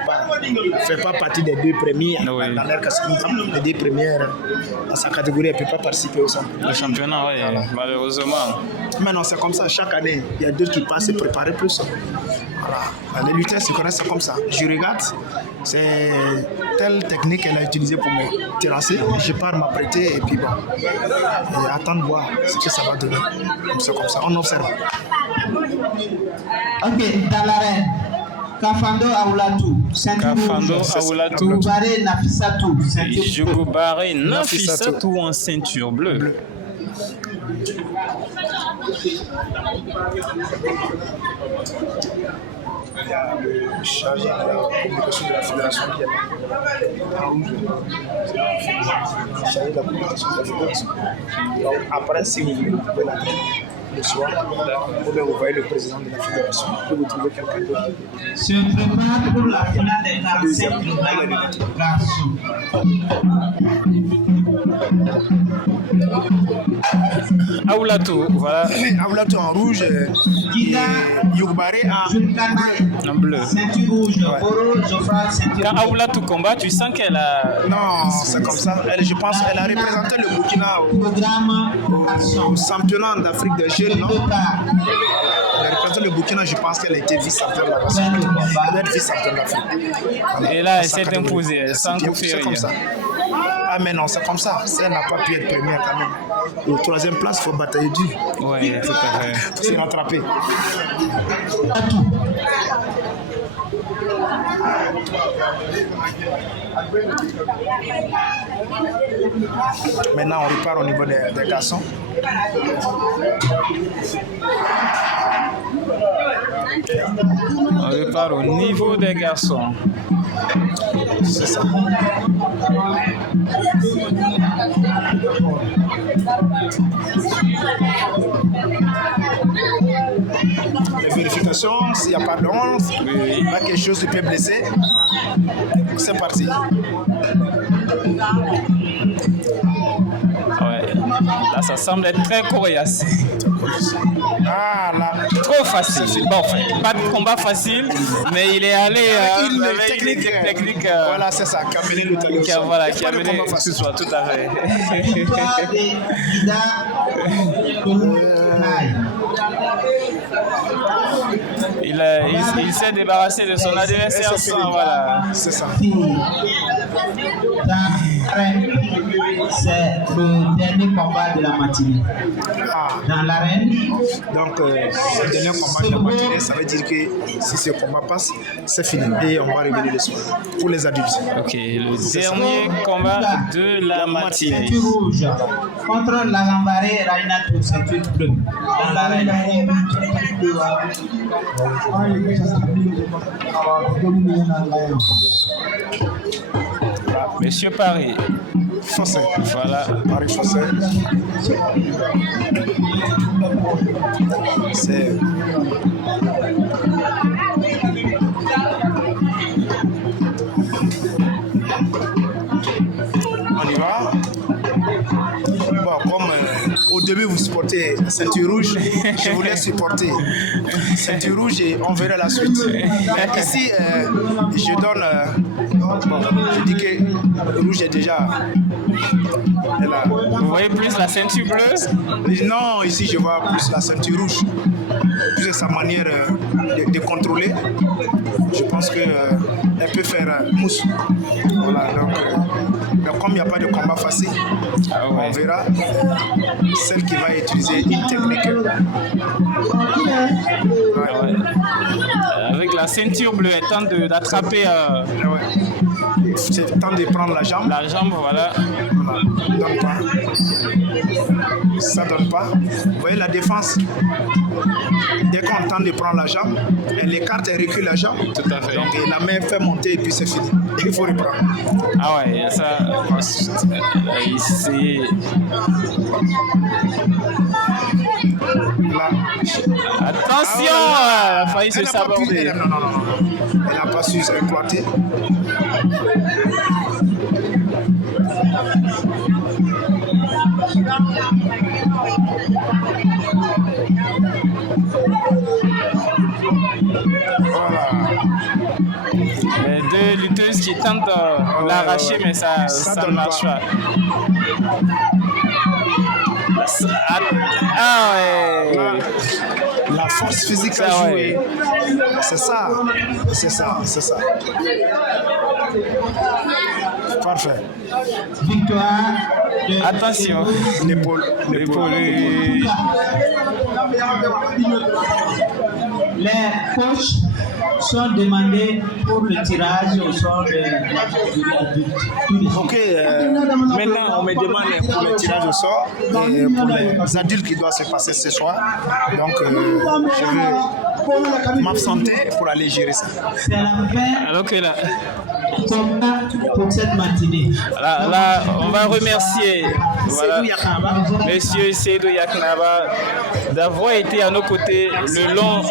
fait pas partie des deux premiers dans leur catégorie, les deux premières dans sa catégorie, elle ne peut pas participer au championnat. Le championnat, oui, malheureusement. Mais non, c'est comme ça, chaque année, il y a d'autres qui passent se préparer plus. Voilà. Les lutteurs se connaissent comme ça. Je regarde, c'est telle technique qu'elle a utilisée pour me terrasser. Je pars m'apprêter et puis bon, et attendre de voir ce que ça va donner. C'est comme ça, on observe. Ok, dans l'arène, Kafando Aoulatou, ceinture Kafando rouge. Aoulatou. Jougoubaré Nafisatou, ceinture bleue. Jougoubaré Nafisatou en ceinture bleue. Il y a le chargé de la communication de la fédération qui est là. Le chargé de la communication de la fédération. Donc, après, si vous voulez, vous pouvez l'appeler le soir. Ou bien vous voyez le président de la fédération. Vous pouvez trouver quelqu'un d'autre. Se prépare pour la finale des 45 kg garçons. Aoulatou, voilà. Aoulatou en rouge, Yougoubaré En bleu. Ceinture rouge, Boro, Zofra, ceinture Quand bleue. Aoulatou combat, tu sens qu'elle a... Non, c'est comme ça. Je pense qu'elle a représenté le Burkina Programme au garçon. championnat d'Afrique des Jeunes, non? Départ. Elle a représenté le Burkina, je pense qu'elle a été vice-championne là-bas. Fin de combat. Elle doit être vice-championne d'Afrique. Voilà. Et là, elle Dans sa s'est catégorie. imposée, elle s'en coup fait C'est comme rien. ça. Ah mais non, c'est comme ça. Si elle n'a pas pu être première quand même. Au troisième place, il faut batailler dur. Oui, tout à fait. Il faut se rattraper. Maintenant, on repart au niveau des garçons. On repart au niveau des garçons. C'est ça. Les vérifications, s'il n'y a pas d'once, pas quelque chose qui peut blesser, c'est parti. Ouais. Là, ça semble être très coriace. Ah là, Trop facile. Bon, enfin, pas de combat facile, mais il est allé avec une avec technique. voilà, c'est ça, qui a mené le talent. Qui a, voilà, qui a Pas de mené combat ce facile. soir, tout à fait. Victoire de Ida Kouloulaye. Il s'est débarrassé de son adversaire sans, voilà. C'est ça. C'est le dernier combat de la matinée. Ah, Dans l'arène, donc, le dernier combat de la matinée, ça veut dire que si ce combat passe, c'est fini. Et on va révéler le soir pour les adultes. Ok, le dernier combat de la matinée. ceinture rouge contre Lagambaré Rainatou, ceinture bleue. Dans l'arène. Monsieur Paris. Fossé. Voilà. Paris Fossé. C'est. On y va. Bon, comme au début, vous supportez ceinture rouge, je vous laisse supporter ceinture rouge et on verra la suite. Ici, je donne... je dis que le rouge est déjà... là. Vous voyez plus la ceinture bleue? Non, ici je vois plus la ceinture rouge. Plus de sa manière de contrôler. Je pense qu'elle peut faire mousse. Voilà, donc... mais comme il n'y a pas de combat facile, on verra celle qui va utiliser une technique. Ouais. Avec la ceinture bleue, elle tente d'attraper. C'est le temps de prendre la jambe. La jambe, voilà. Donne pas. Ça donne pas. Vous voyez la défense. Dès qu'on tente de prendre la jambe, elle écarte et recule la jambe. Tout à fait. Donc la main fait monter et puis c'est fini. Il faut reprendre. Ah ouais, ça. Ici. Là. Attention, elle a failli se saborder. Non. Elle n'a pas su exploiter. Voilà. Les deux lutteuses qui tentent de l'arracher, mais ça ne marche pas. Ah ouais. La force physique à jouer. C'est ça. Parfait. Victoire. Attention. L'épaule. Les coachs sont demandés pour le tirage au sort de la catégorie adulte. Ok, maintenant on me demande pour le tirage au sort et pour les adultes qui doivent se passer ce soir. Donc je vais m'absenter pour aller gérer ça. C'est la fin. Alors que là, pour cette matinée. là, on va remercier Monsieur Seydou Yaknaba d'avoir été à nos côtés le long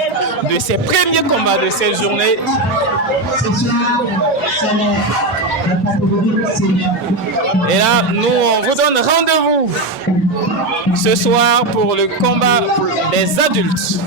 de ses premiers combats de cette journée. Et là, nous, on vous donne rendez-vous ce soir pour le combat des adultes.